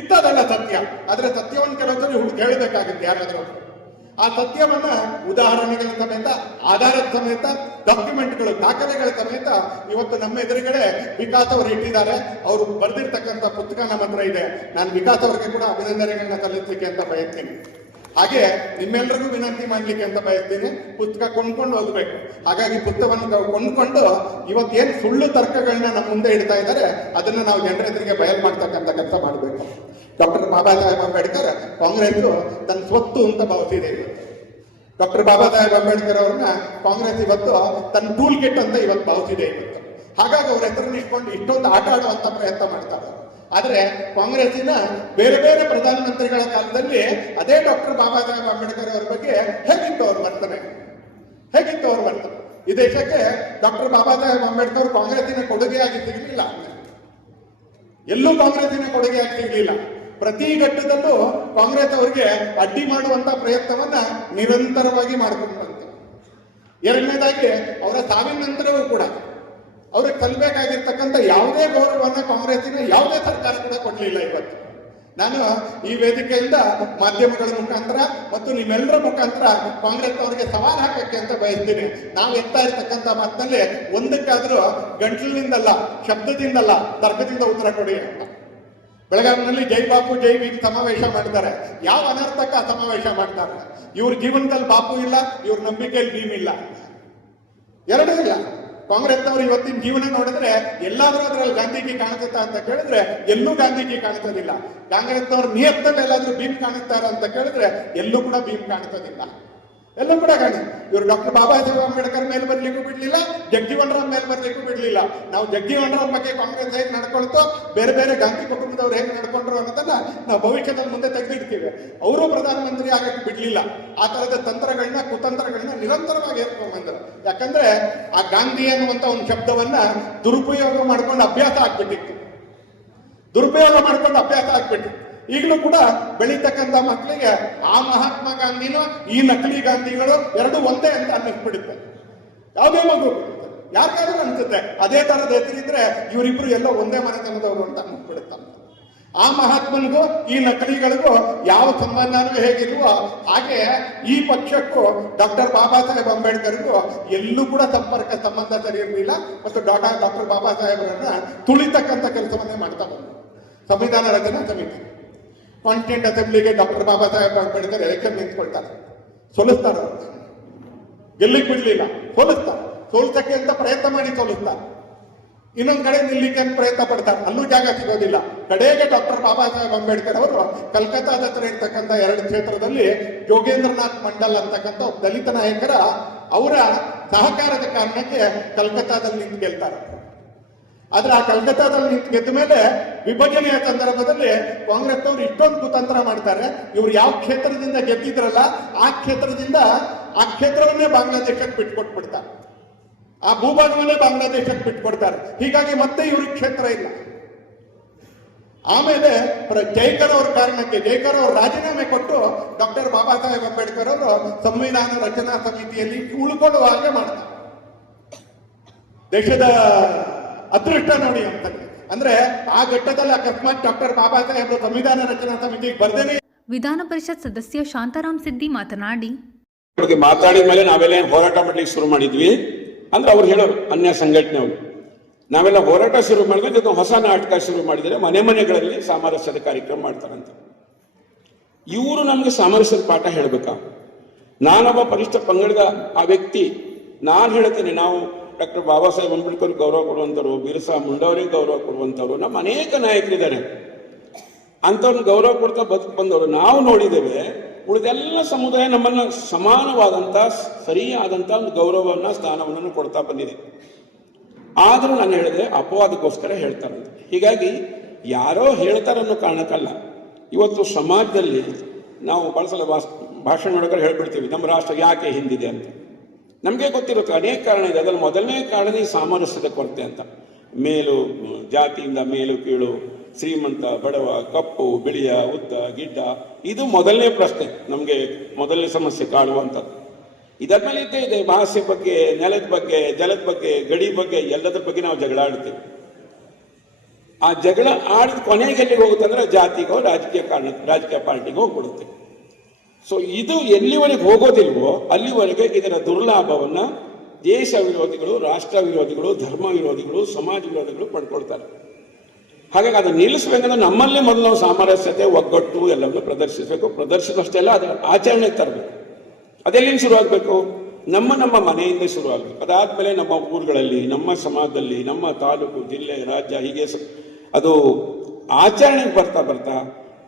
ಇತ್ತದಲ್ಲ ಸತ್ಯ. ಆದ್ರೆ ಸತ್ಯವನ್ನು ಕೆಲವೊಂದ್ಸರಿ ಹೇಳಬೇಕಾಗುತ್ತೆ ಯಾರಾದ್ರೂ. ಆ ಸತ್ಯವನ್ನ ಉದಾಹರಣೆಗಳ ಸಮೇತ, ಆಧಾರದ ಸಮೇತ, ಡಾಕ್ಯುಮೆಂಟ್ಗಳು, ದಾಖಲೆಗಳ ಸಮೇತ ಇವತ್ತು ನಮ್ಮ ಎದುರುಗಡೆ ವಿಕಾಸ್ ಅವರು ಇಟ್ಟಿದ್ದಾರೆ. ಅವರು ಬರೆದಿರ್ತಕ್ಕಂಥ ಪುಸ್ತಕ ನಮ್ಮ ಹತ್ರ ಇದೆ. ನಾನು ವಿಕಾಸ್ ಅವರಿಗೆ ಕೂಡ ಅಭಿನಂದನೆಗಳನ್ನ ಸಲ್ಲಿಸಲಿಕ್ಕೆ ಅಂತ ಬಯಸ್ತೀನಿ. ಹಾಗೆ ನಿಮ್ಮೆಲ್ಲರಿಗೂ ವಿನಂತಿ ಮಾಡ್ಲಿಕ್ಕೆ ಅಂತ ಬಯಸ್ತೀನಿ, ಪುಸ್ತಕ ಕೊಂಡ್ಕೊಂಡು ಓದಬೇಕು. ಹಾಗಾಗಿ ಪುಸ್ತಕವನ್ನು ಕೊಂಡ್ಕೊಂಡು ಇವತ್ತೇನು ಸುಳ್ಳು ತರ್ಕಗಳನ್ನ ನಮ್ಮ ಮುಂದೆ ಇಡ್ತಾ ಇದ್ದಾರೆ ಅದನ್ನ ನಾವು ಜನರ ಎದುರಿಗೆ ಬಯಲು ಮಾಡ್ತಕ್ಕಂಥ ಕೆಲಸ ಮಾಡಬೇಕು. ಡಾಕ್ಟರ್ ಬಾಬಾ ಸಾಹೇಬ್ ಅಂಬೇಡ್ಕರ್ ಕಾಂಗ್ರೆಸ್ ತನ್ನ ಸ್ವತ್ತು ಅಂತ ಭಾವಿಸಿದೆ ಇವತ್ತು. ಡಾಕ್ಟರ್ ಬಾಬಾ ಸಾಹೇಬ್ ಅಂಬೇಡ್ಕರ್ ಅವ್ರನ್ನ ಕಾಂಗ್ರೆಸ್ ಇವತ್ತು ತನ್ನ ಟೂಲ್ ಕಿಟ್ ಅಂತ ಇವತ್ತು ಭಾವಿಸಿದೆ ಇವತ್ತು. ಹಾಗಾಗಿ ಅವ್ರ ಹೆಸರನ್ನ ಇಟ್ಕೊಂಡು ಇಷ್ಟೊಂದು ಆಟ ಆಡುವಂತ ಪ್ರಯತ್ನ ಮಾಡ್ತಾರೆ. ಆದ್ರೆ ಕಾಂಗ್ರೆಸ್ಸಿನ ಬೇರೆ ಬೇರೆ ಪ್ರಧಾನಮಂತ್ರಿಗಳ ಕಾಲದಲ್ಲಿ ಅದೇ ಡಾಕ್ಟರ್ ಬಾಬಾ ಸಾಹೇಬ್ ಅಂಬೇಡ್ಕರ್ ಅವರ ಬಗ್ಗೆ ಹೇಗಿತ್ತು ಅವ್ರ ವರ್ತನೆ. ಈ ದೇಶಕ್ಕೆ ಡಾಕ್ಟರ್ ಬಾಬಾ ಸಾಹೇಬ್ ಅಂಬೇಡ್ಕರ್ ಕಾಂಗ್ರೆಸ್ಸಿನ ಕೊಡುಗೆಯಾಗಿ ಸಿಗಲಿಲ್ಲ, ಎಲ್ಲೂ ಕಾಂಗ್ರೆಸ್ಸಿನ ಕೊಡುಗೆಯಾಗಿ ಸಿಗಲಿಲ್ಲ. ಪ್ರತಿ ಘಟ್ಟದಲ್ಲೂ ಕಾಂಗ್ರೆಸ್ ಅವರಿಗೆ ಅಡ್ಡಿ ಮಾಡುವಂತ ಪ್ರಯತ್ನವನ್ನ ನಿರಂತರವಾಗಿ ಮಾಡಿಕೊಂಡು ಬಂತು. ಎರಡನೇದಾಗಿ ಅವರ ಸಾವಿನ ನಂತರವೂ ಕೂಡ ಅವ್ರಿಗೆ ಕಲ್ಬೇಕಾಗಿರ್ತಕ್ಕಂಥ ಯಾವುದೇ ಗೌರವವನ್ನ ಕಾಂಗ್ರೆಸ್ಸಿನ ಯಾವುದೇ ಸರ್ಕಾರ ಕೂಡ ಕೊಡಲಿಲ್ಲ ಇವತ್ತು. ನಾನು ಈ ವೇದಿಕೆಯಿಂದ ಮಾಧ್ಯಮಗಳ ಮುಖಾಂತರ ಮತ್ತು ನಿಮ್ಮೆಲ್ಲರ ಮುಖಾಂತರ ಕಾಂಗ್ರೆಸ್ ಅವರಿಗೆ ಸವಾಲು ಹಾಕಕ್ಕೆ ಅಂತ ಬಯಸ್ತೀನಿ. ನಾವು ಎತ್ತಾ ಇರ್ತಕ್ಕಂಥ ಮಾತಿನಲ್ಲಿ ಒಂದಕ್ಕಾದ್ರೂ ಗಂಟಲಿನಿಂದಲ್ಲ, ಶಬ್ದದಿಂದಲ್ಲ, ತರ್ಕದಿಂದ ಉತ್ತರ ಕೊಡಿ ಅಂತ. ಬೆಳಗಾವಿನಲ್ಲಿ ಜೈ ಬಾಪು ಜೈ ಭೀಮ್ ಸಮಾವೇಶ ಮಾಡ್ತಾರೆ. ಯಾವ ಅನರ್ಥಕ ಸಮಾವೇಶ ಮಾಡ್ತಾರೆ? ಇವ್ರ ಜೀವನದಲ್ಲಿ ಬಾಪು ಇಲ್ಲ, ಇವ್ರ ನಂಬಿಕೆಯಲ್ಲಿ ಭೀಮ್ ಇಲ್ಲ, ಎರಡೂ ಇಲ್ಲ. ಕಾಂಗ್ರೆಸ್ನವರು ಇವತ್ತಿನ ಜೀವನ ನೋಡಿದ್ರೆ ಎಲ್ಲಾದ್ರೂ ಅದ್ರಲ್ಲಿ ಗಾಂಧೀಜಿ ಕಾಣಿಸುತ್ತಾ ಅಂತ ಕೇಳಿದ್ರೆ ಎಲ್ಲೂ ಗಾಂಧೀಜಿ ಕಾಣಿಸೋದಿಲ್ಲ. ಕಾಂಗ್ರೆಸ್ನವ್ರ ನಿಯತ್ತಲ್ಲಿ ಎಲ್ಲಾದ್ರೂ ಭೀಮ್ ಕಾಣಿಸ್ತಾರ ಅಂತ ಕೇಳಿದ್ರೆ ಎಲ್ಲೂ ಕೂಡ ಭೀಮ್ ಕಾಣಿಸೋದಿಲ್ಲ, ಎಲ್ಲೂ ಕೂಡ ಇವರು ಡಾಕ್ಟರ್ ಬಾಬಾ ಸಾಹೇಬ್ ಅಂಬೇಡ್ಕರ್ ಮೇಲೆ ಬರ್ಲಿಕ್ಕೂ ಬಿಡ್ಲಿಲ್ಲ, ಜಗಜೀವನ್ ರಾಮ್ ಮೇಲೆ ಬರ್ಲಿಕ್ಕೂ ಬಿಡ್ಲಿಲ್ಲ. ನಾವು ಜಗಜೀವನ್ ರಾಮ್ ಬಗ್ಗೆ ಕಾಂಗ್ರೆಸ್ ಹೇಗೆ ನಡ್ಕೊಳ್ತೋ, ಬೇರೆ ಬೇರೆ ಗಾಂಧಿ ಕುಟುಂಬದವ್ರು ಹೇಗೆ ನಡ್ಕೊಂಡ್ರು ಅನ್ನೋದನ್ನ ನಾವು ಭವಿಷ್ಯದಲ್ಲಿ ಮುಂದೆ ತೆಗೆದಿಡ್ತೀವಿ. ಅವರು ಪ್ರಧಾನಮಂತ್ರಿ ಆಗಕ್ಕೆ ಬಿಡ್ಲಿಲ್ಲ. ಆ ತರದ ತಂತ್ರಗಳನ್ನ, ಕುತಂತ್ರಗಳನ್ನ ನಿರಂತರವಾಗಿ ಹೇಳ್ಕೊಂಡ್ ಬಂದ್ರು. ಯಾಕಂದ್ರೆ ಆ ಗಾಂಧಿ ಅನ್ನುವಂತ ಒಂದು ಶಬ್ದವನ್ನ ದುರುಪಯೋಗ ಮಾಡ್ಕೊಂಡು ಅಭ್ಯಾಸ ಆಗ್ಬಿಟ್ಟಿತ್ತು, ದುರುಪಯೋಗ ಮಾಡ್ಕೊಂಡು ಅಭ್ಯಾಸ ಆಗ್ಬಿಟ್ಟಿತ್ತು. ಈಗಲೂ ಕೂಡ ಬೆಳೀತಕ್ಕಂಥ ಮಕ್ಕಳಿಗೆ ಆ ಮಹಾತ್ಮ ಗಾಂಧಿನೂ ಈ ನಕಲಿ ಗಾಂಧಿಗಳು ಎರಡು ಒಂದೇ ಅಂತ ಅನ್ನಿಸ್ಬಿಡುತ್ತೆ. ಯಾವುದೇ ಮಗು ಯಾರಿಗಾದ್ರೂ ಅನ್ಸುತ್ತೆ ಅದೇ ತರದ ಹೆಸರಿದ್ರೆ ಇವರಿಬ್ರು ಎಲ್ಲೋ ಒಂದೇ ಮನೆತನದವರು ಅಂತ ಅನ್ನಿಸ್ಬಿಡುತ್ತ. ಆ ಮಹಾತ್ಮನಿಗೂ ಈ ನಕಲಿಗಳಿಗೂ ಯಾವ ಸಂಬಂಧನೂ ಹೇಗಿಲ್ವೋ ಹಾಗೆ ಈ ಪಕ್ಷಕ್ಕೂ ಡಾಕ್ಟರ್ ಬಾಬಾ ಸಾಹೇಬ್ ಅಂಬೇಡ್ಕರ್ಗೂ ಎಲ್ಲೂ ಕೂಡ ಸಂಬಂಧ ಸರಿ ಇರಲಿಲ್ಲ. ಮತ್ತು ಡಾಕ್ಟರ್ ಬಾಬಾ ಸಾಹೇಬರನ್ನ ತುಳಿತಕ್ಕಂಥ ಕೆಲಸವನ್ನೇ ಮಾಡ್ತಾ ಬಂದರು. ಸಂವಿಧಾನ ರಚನಾ ಸಮಿತಿ, constituent ಅಸೆಂಬ್ಲಿಗೆ doctor Baba Saheb Ambedkar election ನಿಂತ್ಕೊಳ್ತಾರೆ, ಸೋಲಿಸ್ತಾರೆ. ಅವರು ಗೆಲ್ಲಿಕ್ ಬಿಡ್ಲಿಲ್ಲ, ಸೋಲಿಸಕ್ಕೆ ಅಂತ ಪ್ರಯತ್ನ ಮಾಡಿ ಸೋಲಿಸ್ತಾರೆ. ಇನ್ನೊಂದ್ ಕಡೆ ನಿಲ್ಲಿಕ್ಕೆ ಪ್ರಯತ್ನ ಪಡ್ತಾರೆ, ಅಲ್ಲೂ ಜಾಗ ಸಿಗೋದಿಲ್ಲ. ಕಡೆಗೆ ಡಾಕ್ಟರ್ ಬಾಬಾ ಸಾಹೇಬ್ ಅಂಬೇಡ್ಕರ್ ಅವರು ಕಲ್ಕತ್ತಾದ ಹತ್ರ ಇರ್ತಕ್ಕಂಥ 2 ಕ್ಷೇತ್ರದಲ್ಲಿ ಯೋಗೇಂದ್ರನಾಥ್ ಮಂಡಲ್ ಅಂತಕ್ಕಂಥ ದಲಿತ ನಾಯಕರ ಅವರ ಸಹಕಾರದ ಕಾರಣಕ್ಕೆ ಕಲ್ಕತ್ತಾದಲ್ಲಿ ನಿಂತು ಗೆಲ್ತಾರೆ. ಆದ್ರೆ ಆ ಕಲ್ಕತ್ತಾದಲ್ಲಿ ನಿಂತು ಗೆದ್ದ ಮೇಲೆ ವಿಭಜನೆಯ ಸಂದರ್ಭದಲ್ಲಿ ಕಾಂಗ್ರೆಸ್ನವರು ಇಷ್ಟೊಂದು ಕುತಂತ್ರ ಮಾಡ್ತಾರೆ. ಇವ್ರು ಯಾವ ಕ್ಷೇತ್ರದಿಂದ ಗೆದ್ದಿದ್ರಲ್ಲ ಆ ಕ್ಷೇತ್ರವನ್ನೇ ಬಾಂಗ್ಲಾದೇಶಕ್ಕೆ ಬಿಟ್ಕೊಟ್ಬಿಡ್ತಾರೆ, ಆ ಭೂಭಾಗವನ್ನೇ ಬಾಂಗ್ಲಾದೇಶಕ್ಕೆ ಬಿಟ್ಕೊಡ್ತಾರೆ. ಹೀಗಾಗಿ ಮತ್ತೆ ಇವ್ರಿಗೆ ಕ್ಷೇತ್ರ ಇಲ್ಲ. ಆಮೇಲೆ ಜೈಕರ್ ಅವ್ರ ಕಾರಣಕ್ಕೆ ಜೈಕರ್ ಅವರು ರಾಜೀನಾಮೆ ಕೊಟ್ಟು ಡಾಕ್ಟರ್ ಬಾಬಾ ಸಾಹೇಬ್ ಅಂಬೇಡ್ಕರ್ ಅವರು ಸಂವಿಧಾನ ರಚನಾ ಸಮಿತಿಯಲ್ಲಿ ಉಳ್ಕೊಳ್ಳುವ ಹಾಗೆ ಮಾಡ್ತಾರೆ. ದೇಶದ ಅದೃಷ್ಟ ನೋಡಿ ಅಂತ ಅಂದ್ರೆ ಆ ಘಟ್ಟದಲ್ಲಿ ಅಕಸ್ಮಾತ್ ಡಾಕ್ಟರ್ ಬಾಬಾ ಸಾಹೇಬ್ ಸಂವಿಧಾನ ರಚನಾ ಸಮಿತಿಗೆ ಬರ್ದೇನೆ. ವಿಧಾನ ಪರಿಷತ್ ಸದಸ್ಯ ಶಾಂತಾರಾಮ್ ಸಿದ್ದಿ ಮಾತಾಡಿದ ಮೇಲೆ ನಾವೆಲ್ಲ ಹೋರಾಟ ಮಾಡ್ಲಿಕ್ಕೆ ಶುರು ಮಾಡಿದ್ವಿ ಅಂದ್ರೆ ಅವ್ರು ಹೇಳೋರು ಅನ್ಯ ಸಂಘಟನೆಯವರು. ನಾವೆಲ್ಲ ಹೋರಾಟ ಶುರು ಮಾಡಿದ್ರೆ ಇದು ಹೊಸ ನಾಟಕ ಶುರು ಮಾಡಿದರೆ ಮನೆಗಳಲ್ಲಿ ಸಾಮರಸ್ಯದ ಕಾರ್ಯಕ್ರಮ ಮಾಡ್ತಾರಂತ. ಇವರು ನಮ್ಗೆ ಸಾಮರಸ್ಯದ ಪಾಠ ಹೇಳ್ಬೇಕಾ? ನಾನೊಬ್ಬ ಪರಿಷ್ಠ ಪಂಗಡದ ಆ ವ್ಯಕ್ತಿ, ನಾನು ಹೇಳ್ತೇನೆ, ನಾವು ಡಾಕ್ಟರ್ ಬಾಬಾ ಸಾಹೇಬ್ ಅಂಬೇಡ್ಕರ್ ಗೌರವ ಕೊಡುವಂತವ್ರು, ಬಿರ್ಸಾ ಮುಂಡಾವರಿಗೆ ಗೌರವ ಕೊಡುವಂತವ್ರು, ನಮ್ಮ ಅನೇಕ ನಾಯಕರಿದ್ದಾರೆ. ಅಂತವ್ರನ್ನ ಗೌರವ ಕೊಡ್ತಾ ಬಂದವರು ನಾವು ನೋಡಿದ್ದೇವೆ. ಉಳಿದೆಲ್ಲ ಸಮುದಾಯ ನಮ್ಮನ್ನ ಸಮಾನವಾದಂತ ಸರಿಯಾದಂತ ಒಂದು ಗೌರವವನ್ನ ಸ್ಥಾನವನ್ನು ಕೊಡ್ತಾ ಬಂದಿದೆ. ಆದ್ರೂ ನಾನು ಹೇಳಿದೆ ಅಪವಾದಕ್ಕೋಸ್ಕರ ಹೇಳ್ತಾರಂತ. ಹೀಗಾಗಿ ಯಾರೋ ಹೇಳ್ತಾರನ್ನೋ ಕಾರಣಕ್ಕಲ್ಲ. ಇವತ್ತು ಸಮಾಜದಲ್ಲಿ ನಾವು ಬಹಳ ಸಲ ಭಾಷಣ ಮಾಡೋಕೆ ಹೇಳ್ಬಿಡ್ತೀವಿ ನಮ್ಮ ರಾಷ್ಟ್ರ ಯಾಕೆ ಹಿಂದಿದೆ ಅಂತ. ನಮಗೆ ಗೊತ್ತಿರುತ್ತೆ ಅನೇಕ ಕಾರಣ ಇದೆ. ಅದರಲ್ಲಿ ಮೊದಲನೇ ಕಾರಣ ಈ ಸಾಮರಸ್ಯದ ಕೊರತೆ ಅಂತ. ಮೇಲು ಜಾತಿಯಿಂದ ಮೇಲು ಕೀಳು, ಶ್ರೀಮಂತ ಬಡವ, ಕಪ್ಪು ಬಿಳಿಯ, ಉದ್ದ ಗಿಡ್ಡ, ಇದು ಮೊದಲನೇ ಪ್ರಶ್ನೆ ನಮಗೆ, ಮೊದಲನೇ ಸಮಸ್ಯೆ ಕಾಡುವಂಥದ್ದು. ಇದರ ಮೇಲೆ ಇದ್ದೇ ಇದೆ. ಭಾಷೆ ಬಗ್ಗೆ, ನೆಲದ ಬಗ್ಗೆ, ಜಲದ ಬಗ್ಗೆ, ಗಡಿ ಬಗ್ಗೆ, ಎಲ್ಲದರ ಬಗ್ಗೆ ನಾವು ಜಗಳ ಆಡ್ತೇವೆ. ಆ ಜಗಳ ಆಡಿದ ಕೊನೆಗೆ ಎಲ್ಲಿಗೆ ಹೋಗುತ್ತೆ ಅಂದ್ರೆ ಜಾತಿಗೋ ರಾಜಕೀಯ ಪಾರ್ಟಿಗೆ ಹೋಗ್ಬಿಡುತ್ತೆ. ಸೊ ಇದು ಎಲ್ಲಿವರೆಗೆ ಹೋಗೋದಿಲ್ವೋ ಅಲ್ಲಿವರೆಗೆ ಇದರ ದುರ್ಲಾಭವನ್ನ ದೇಶ ವಿರೋಧಿಗಳು, ರಾಷ್ಟ್ರ ವಿರೋಧಿಗಳು, ಧರ್ಮ ವಿರೋಧಿಗಳು, ಸಮಾಜ ವಿರೋಧಿಗಳು ಪಡ್ಕೊಳ್ತಾರೆ. ಹಾಗಾಗಿ ಅದನ್ನು ನಿಲ್ಲಿಸಬೇಕಂದ್ರೆ ನಮ್ಮಲ್ಲೇ ಮೊದಲು ನಾವು ಸಾಮರಸ್ಯತೆ, ಒಗ್ಗಟ್ಟು ಎಲ್ಲವನ್ನು ಪ್ರದರ್ಶಿಸಬೇಕು. ಪ್ರದರ್ಶಿಸಷ್ಟೇ ಅಲ್ಲ, ಅದರ ಆಚರಣೆಗೆ ತರಬೇಕು. ಅದೆಲ್ಲಿಂದ ಶುರುವಾಗಬೇಕು? ನಮ್ಮ ಮನೆಯಿಂದ ಶುರುವಾಗಬೇಕು. ಅದಾದ್ಮೇಲೆ ನಮ್ಮ ಊರುಗಳಲ್ಲಿ, ನಮ್ಮ ಸಮಾಜದಲ್ಲಿ, ನಮ್ಮ ತಾಲೂಕು, ಜಿಲ್ಲೆ, ರಾಜ್ಯ, ಹೀಗೆ ಅದು ಆಚರಣೆಗೆ ಬರ್ತಾ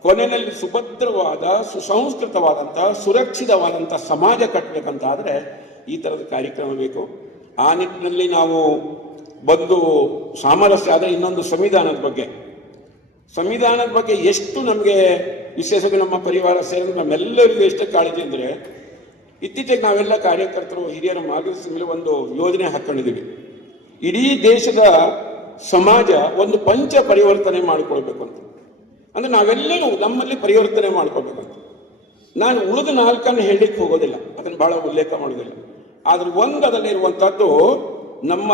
ಕೊನೆಯಲ್ಲಿ ಸುಭದ್ರವಾದ, ಸುಸಂಸ್ಕೃತವಾದಂತಹ, ಸುರಕ್ಷಿತವಾದಂತಹ ಸಮಾಜ ಕಟ್ಟಬೇಕಂತಾದ್ರೆ ಈ ತರದ ಕಾರ್ಯಕ್ರಮ ಬೇಕು. ಆ ನಿಟ್ಟಿನಲ್ಲಿ ನಾವು ಬಂದು ಸಾಮರಸ್ಯ ಆದರೆ ಇನ್ನೊಂದು ಸಂವಿಧಾನದ ಬಗ್ಗೆ ಎಷ್ಟು ನಮಗೆ ವಿಶೇಷವಾಗಿ ನಮ್ಮ ಪರಿವಾರ ಸೇರಿದ ನಮ್ಮೆಲ್ಲರಿಗೂ ಎಷ್ಟು ಕಾಳಜಿ ಅಂದರೆ, ಇತ್ತೀಚೆಗೆ ನಾವೆಲ್ಲ ಕಾರ್ಯಕರ್ತರು ಹಿರಿಯರ ಮಾರ್ಗದರ್ಶನದ ಮೇಲೆ ಒಂದು ಯೋಜನೆ ಹಾಕೊಂಡಿದ್ದೀವಿ. ಇಡೀ ದೇಶದ ಸಮಾಜ ಒಂದು ಪಂಚ ಪರಿವರ್ತನೆ ಮಾಡಿಕೊಳ್ಬೇಕು ಅಂತ. ಅಂದ್ರೆ ನಾವೆಲ್ಲರೂ ನಮ್ಮಲ್ಲಿ ಪರಿವರ್ತನೆ ಮಾಡ್ಕೋಬೇಕಂತ. ನಾನು ಉಳಿದ 4 ಹೇಳಲಿಕ್ಕೆ ಹೋಗೋದಿಲ್ಲ, ಅದನ್ನು ಬಹಳ ಉಲ್ಲೇಖ ಮಾಡೋದಿಲ್ಲ. ಆದ್ರೆ ಒಂದು ಅದರಲ್ಲಿರುವಂತಹದ್ದು ನಮ್ಮ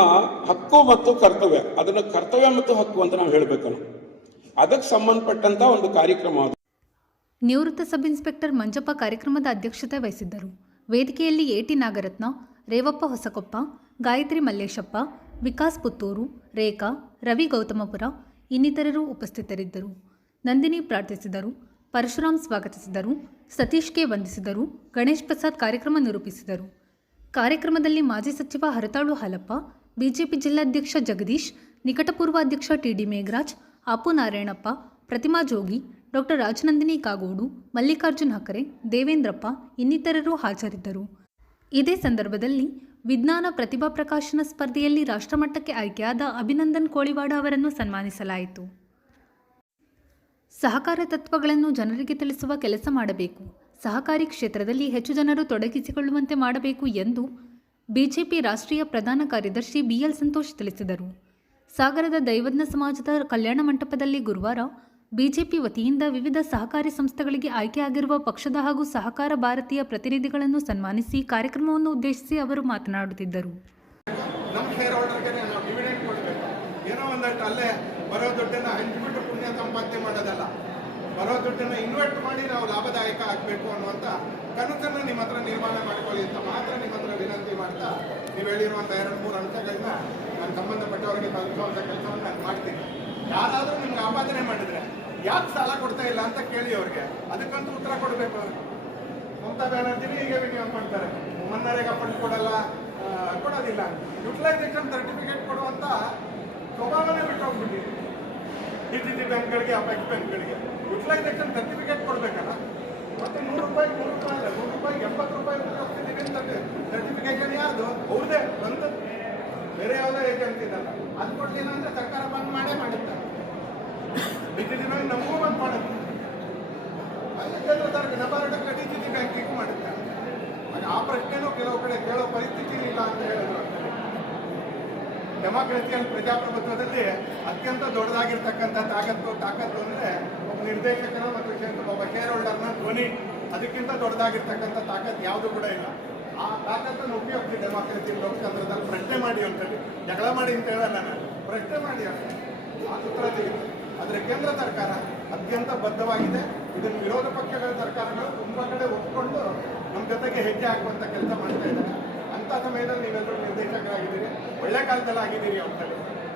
ಹಕ್ಕು ಮತ್ತು ಕರ್ತವ್ಯ, ಅದನ್ನು ಕರ್ತವ್ಯ ಮತ್ತು ಹಕ್ಕು ಅಂತ ನಾವು ಹೇಳಬೇಕಲ್ಲ, ಅದಕ್ಕೆ ಸಂಬಂಧಪಟ್ಟಂತ ಒಂದು ಕಾರ್ಯಕ್ರಮ ಅದು. ನಿವೃತ್ತ ಸಬ್ ಇನ್ಸ್ಪೆಕ್ಟರ್ ಮಂಜಪ್ಪ ಕಾರ್ಯಕ್ರಮದ ಅಧ್ಯಕ್ಷತೆ ವಹಿಸಿದ್ದರು. ವೇದಿಕೆಯಲ್ಲಿ ಎಟಿ ನಾಗರತ್ನ, ರೇವಪ್ಪ ಹೊಸಕೊಪ್ಪ, ಗಾಯತ್ರಿ ಮಲ್ಲೇಶಪ್ಪ, ವಿಕಾಸ್ ಪುತ್ತೂರು, ರೇಖಾ, ರವಿ ಗೌತಮಪುರ ಇನ್ನಿತರರು ಉಪಸ್ಥಿತರಿದ್ದರು. ನಂದಿನಿ ಪ್ರಾರ್ಥಿಸಿದರು, ಪರಶುರಾಮ್ ಸ್ವಾಗತಿಸಿದರು, ಸತೀಶ್ ಕೆ ವಂದಿಸಿದರು, ಗಣೇಶ್ ಪ್ರಸಾದ್ ಕಾರ್ಯಕ್ರಮ ನಿರೂಪಿಸಿದರು. ಕಾರ್ಯಕ್ರಮದಲ್ಲಿ ಮಾಜಿ ಸಚಿವ ಹರತಾಳು ಹಾಲಪ್ಪ, ಬಿಜೆಪಿ ಜಿಲ್ಲಾಧ್ಯಕ್ಷ ಜಗದೀಶ್, ನಿಕಟಪೂರ್ವ ಅಧ್ಯಕ್ಷ ಟಿಡಿ ಮೇಘರಾಜ್, ಆಪು ನಾರಾಯಣಪ್ಪ, ಪ್ರತಿಮಾ ಜೋಗಿ, ಡಾಕ್ಟರ್ ರಾಜನಂದಿನಿ ಕಾಗೋಡು, ಮಲ್ಲಿಕಾರ್ಜುನ್ ಹಕರೆ, ದೇವೇಂದ್ರಪ್ಪ ಇನ್ನಿತರರು ಹಾಜರಿದ್ದರು. ಇದೇ ಸಂದರ್ಭದಲ್ಲಿ ವಿಜ್ಞಾನ ಪ್ರತಿಭಾ ಪ್ರಕಾಶನ ಸ್ಪರ್ಧೆಯಲ್ಲಿ ರಾಷ್ಟ್ರಮಟ್ಟಕ್ಕೆ ಆಯ್ಕೆಯಾದ ಅಭಿನಂದನ್ ಕೋಳಿವಾಡ ಅವರನ್ನು ಸನ್ಮಾನಿಸಲಾಯಿತು. ಸಹಕಾರ ತತ್ವಗಳನ್ನು ಜನರಿಗೆ ತಿಳಿಸುವ ಕೆಲಸ ಮಾಡಬೇಕು, ಸಹಕಾರಿ ಕ್ಷೇತ್ರದಲ್ಲಿ ಹೆಚ್ಚು ಜನರು ತೊಡಗಿಸಿಕೊಳ್ಳುವಂತೆ ಮಾಡಬೇಕು ಎಂದು ಬಿಜೆಪಿ ರಾಷ್ಟ್ರೀಯ ಪ್ರಧಾನ ಕಾರ್ಯದರ್ಶಿ ಬಿಎಲ್ ಸಂತೋಷ್ ತಿಳಿಸಿದರು. ಸಾಗರದ ದೈವಜ್ಞ ಸಮಾಜದ ಕಲ್ಯಾಣ ಮಂಟಪದಲ್ಲಿ ಗುರುವಾರ ಬಿಜೆಪಿ ವತಿಯಿಂದ ವಿವಿಧ ಸಹಕಾರಿ ಸಂಸ್ಥೆಗಳಿಗೆ ಆಯ್ಕೆಯಾಗಿರುವ ಪಕ್ಷದ ಹಾಗೂ ಸಹಕಾರ ಭಾರತೀಯ ಪ್ರತಿನಿಧಿಗಳನ್ನು ಸನ್ಮಾನಿಸಿ ಕಾರ್ಯಕ್ರಮವನ್ನು ಉದ್ದೇಶಿಸಿ ಅವರು ಮಾತನಾಡುತ್ತಿದ್ದರು. ನಮ್ಮ ಶೇರ್ ಹೋಲ್ಡರ್ಗೆ ನಾವು ಡಿವಿಡೆಂಡ್ ಕೊಡಬೇಕು. ಏನೋ ಒಂದಷ್ಟು ಅಲ್ಲೇ ಬರೋ ದುಡ್ಡನ್ನು ಹಂಚಿಬಿಟ್ಟು ಪುಣ್ಯ ಸಂಪಾದನೆ ಮಾಡೋದಲ್ಲ, ಬರೋ ದುಡ್ಡನ್ನು ಇನ್ವೆಸ್ಟ್ ಮಾಡಿ ನಾವು ಲಾಭದಾಯಕ ಆಗಬೇಕು ಅನ್ನುವಂಥ ಕನಸನ್ನು ನಿಮ್ಮ ಹತ್ರ ನಿರ್ಮಾಣ ಮಾಡ್ಕೊಳ್ಳಿ ಅಂತ ಮಾತ್ರ ನಿಮ್ಮ ಹತ್ರ ವಿನಂತಿ ಮಾಡ್ತಾ, ನೀವು ಹೇಳಿರುವಂಥ 2-3 ಅಂಶಗಳನ್ನ ನಾನು ಸಂಬಂಧಪಟ್ಟವರಿಗೆ ತಲುಪುವಂಥ ಕೆಲಸವನ್ನು ನಾನು ಮಾಡ್ತೀನಿ. ಯಾರಾದರೂ ನಿಮ್ಗೆ ಆಪಾದನೆ ಮಾಡಿದ್ರೆ ಯಾಕೆ ಸಾಲ ಕೊಡ್ತಾ ಇಲ್ಲ ಅಂತ ಕೇಳಿ ಅವ್ರಿಗೆ, ಅದಕ್ಕಂತೂ ಉತ್ತರ ಕೊಡಬೇಕು. ಮಮತಾ ಬ್ಯಾನರ್ಜಿನೇ ಹೀಗೆ ವಿನಿಯೋಗ ಮಾಡ್ತಾರೆ, ಮನ್ನರೇಗಾ ಫಂಡ್ ಕೊಡೋದಿಲ್ಲ, ಯುಟಿಲೈಸೇಷನ್ ಸರ್ಟಿಫಿಕೇಟ್ ಕೊಡುವಂತ ಸ್ವಭಾವನೆ ಬಿಟ್ಟೋಗ್ಬಿಟ್ಟಿದೆ. ಡಿಸಿಸಿ ಬ್ಯಾಂಕ್ಗಳಿಗೆ, ಅಪೆಕ್ಸ್ ಬ್ಯಾಂಕ್ಗಳಿಗೆ ಯುಟಿಲೈಸೇಷನ್ ಸರ್ಟಿಫಿಕೇಟ್ ಕೊಡಬೇಕಲ್ಲ. ಮತ್ತೆ 100 ರೂಪಾಯಿ ಅಲ್ಲ, 100 ರೂಪಾಯಿ 70 ರೂಪಾಯಿ ಸರ್ಟಿಫಿಕೇಶನ್ ಯಾರ್ದು? ಅವ್ರದೇ ಒಂದು, ಬೇರೆ ಯಾವುದೋ ಏಜೆನ್ಸಿ ಇದಲ್ಲ. ಅದು ಕೊಡ್ಲಿಲ್ಲ ಅಂದ್ರೆ ಸರ್ಕಾರ ಬಂದ್ ಮಾಡೇ ಮಾಡುತ್ತಾರೆ. ಡಿಸಿಸಿ ಬ್ಯಾಂಕ್ ನಮಗೂ ಬಂದ್ ಮಾಡುತ್ತೆ, ಅದು ಕೇಂದ್ರ ಸರ್ಕಾರ ನಬಾರ್ಡ್ ಡಿಸಿಸಿ ಬ್ಯಾಂಕಿಗೂ ಮಾಡುತ್ತೆ. ಆ ಪ್ರಶ್ನೆನೂ ಕೆಲವು ಕಡೆ ಕೇಳೋ ಪರಿಸ್ಥಿತಿ ಇಲ್ಲ ಅಂತ ಹೇಳಿದ್ರು. ಡೆಮಾಕ್ರಸಿಯಲ್ಲಿ, ಪ್ರಜಾಪ್ರಭುತ್ವದಲ್ಲಿ ಅತ್ಯಂತ ದೊಡ್ಡದಾಗಿರ್ತಕ್ಕಂಥ ತಾಕತ್ತು ಅಂದರೆ ಒಬ್ಬ ನಿರ್ದೇಶಕನ ಮತ್ತು ಒಬ್ಬ ಶೇರ್ ಹೋಲ್ಡರ್ನ ಧ್ವನಿ. ಅದಕ್ಕಿಂತ ದೊಡ್ಡದಾಗಿರ್ತಕ್ಕಂಥ ತಾಕತ್ತು ಯಾವುದು ಕೂಡ ಇಲ್ಲ. ಆ ತಾಕತ್ತನ್ನು ಉಪಯೋಗಿಸಿ ಡೆಮಾಕ್ರಸಿ, ಲೋಕತಂತ್ರದಲ್ಲಿ ಪ್ರಶ್ನೆ ಮಾಡಿ ಅಂತೇಳಿ, ಜಗಳ ಮಾಡಿ ಅಂತ ಹೇಳಲ್ಲ ನಾನು, ಪ್ರಶ್ನೆ ಮಾಡಿ ಅಂತ ಆ ಸೂತ್ರ ಸಿಗುತ್ತೆ. ಆದರೆ ಕೇಂದ್ರ ಸರ್ಕಾರ ಅತ್ಯಂತ ಬದ್ಧವಾಗಿದೆ. ಇದನ್ನು ವಿರೋಧ ಪಕ್ಷಗಳ ಸರ್ಕಾರಗಳು ತುಂಬ ಕಡೆ ಒಪ್ಪಿಕೊಂಡು ನಮ್ಮ ಜೊತೆಗೆ ಹೆಜ್ಜೆ ಹಾಕುವಂಥ ಕೆಲಸ ಮಾಡ್ತಾ ಇದ್ದಾರೆ. ಅಂಥ ಸಮಯದಲ್ಲಿ ನೀವೆಲ್ಲರೂ ನಿರ್ದೇಶಕರಾಗಿದ್ದೀರಿ, ಒಳ್ಳೆ ಕಾಲದಲ್ಲಿ ಆಗಿದ್ದೀರಿ. ಅಂತೇಳಿ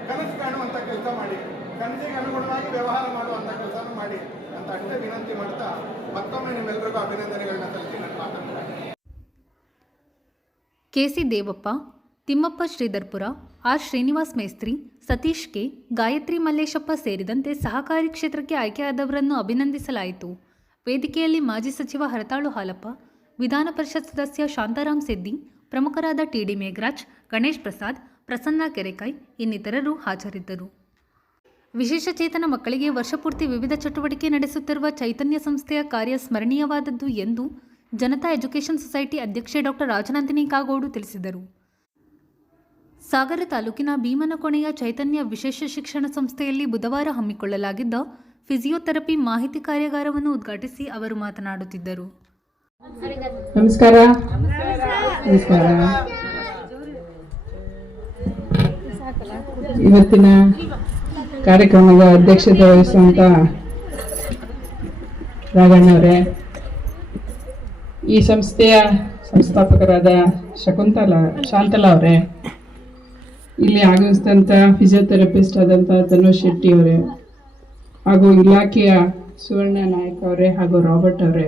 ಕನಸು ಕಾಣುವಂಥ ಕೆಲಸ ಮಾಡಿ, ಕನಸಿಗೆ ಅನುಗುಣವಾಗಿ ವ್ಯವಹಾರ ಮಾಡುವಂಥ ಕೆಲಸ ಮಾಡಿ ಅಂತ ಅಷ್ಟೇ ವಿನಂತಿ ಮಾಡ್ತಾ ಮತ್ತೊಮ್ಮೆ ನಿಮ್ಮೆಲ್ಲರಿಗೂ ಅಭಿನಂದನೆಗಳನ್ನ ಸಲ್ಲಿಸಿ ನನ್ನ ಮಾತನಾಡ್ತೀನಿ. ಕೆಸಿ ದೇವಪ್ಪ, ತಿಮ್ಮಪ್ಪ ಶ್ರೀಧರ್ಪುರ, ಆರ್ ಶ್ರೀನಿವಾಸ್ ಮೇಸ್ತ್ರಿ, ಸತೀಶ್ ಕೆ, ಗಾಯತ್ರಿ ಮಲ್ಲೇಶಪ್ಪ ಸೇರಿದಂತೆ ಸಹಕಾರಿ ಕ್ಷೇತ್ರಕ್ಕೆ ಆಯ್ಕೆಯಾದವರನ್ನು ಅಭಿನಂದಿಸಲಾಯಿತು. ವೇದಿಕೆಯಲ್ಲಿ ಮಾಜಿ ಸಚಿವ ಹರತಾಳು ಹಾಲಪ್ಪ, ವಿಧಾನ ಪರಿಷತ್ ಸದಸ್ಯ ಶಾಂತಾರಾಮ್ ಸಿದ್ದಿ, ಪ್ರಮುಖರಾದ ಟಿಡಿ ಮೇಘರಾಜ್, ಗಣೇಶ್ ಪ್ರಸಾದ್, ಪ್ರಸನ್ನ ಕೆರೆಕೈ ಇನ್ನಿತರರು ಹಾಜರಿದ್ದರು. ವಿಶೇಷಚೇತನ ಮಕ್ಕಳಿಗೆ ವರ್ಷಪೂರ್ತಿ ವಿವಿಧ ಚಟುವಟಿಕೆ ನಡೆಸುತ್ತಿರುವ ಚೈತನ್ಯ ಸಂಸ್ಥೆಯ ಕಾರ್ಯ ಸ್ಮರಣೀಯವಾದದ್ದು ಎಂದು ಜನತಾ ಎಜುಕೇಷನ್ ಸೊಸೈಟಿ ಅಧ್ಯಕ್ಷೆ ಡಾಕ್ಟರ್ ರಾಜನಂದಿನಿ ಕಾಗೋಡು ತಿಳಿಸಿದರು. ಸಾಗರ ತಾಲೂಕಿನ ಭೀಮನಕೊಣೆಯ ಚೈತನ್ಯ ವಿಶೇಷ ಶಿಕ್ಷಣ ಸಂಸ್ಥೆಯಲ್ಲಿ ಬುಧವಾರ ಹಮ್ಮಿಕೊಳ್ಳಲಾಗಿದ್ದ ಫಿಸಿಯೋಥೆರಪಿ ಮಾಹಿತಿ ಕಾರ್ಯಾಗಾರವನ್ನು ಉದ್ಘಾಟಿಸಿ ಅವರು ಮಾತನಾಡುತ್ತಿದ್ದರು. ನಮಸ್ಕಾರ. ಇವತ್ತಿನ ಕಾರ್ಯಕ್ರಮದ ಅಧ್ಯಕ್ಷತೆ ವಹಿಸುವಂತ ರಾಘಣ್ಣವರೇ, ಈ ಸಂಸ್ಥೆಯ ಸಂಸ್ಥಾಪಕರಾದ ಶಾಂತಲಾ ಅವರೇ, ಇಲ್ಲಿ ಆಗಮಿಸಿದಂಥ ಫಿಸಿಯೋಥೆರಪಿಸ್ಟ್ ಆದಂಥ ಧನುಷ್ ಶೆಟ್ಟಿ ಅವರೇ, ಹಾಗೂ ಇಲಾಖೆಯ ಸುವರ್ಣ ನಾಯಕ್ ಅವರೇ, ಹಾಗೂ ರಾಬರ್ಟ್ ಅವರೇ,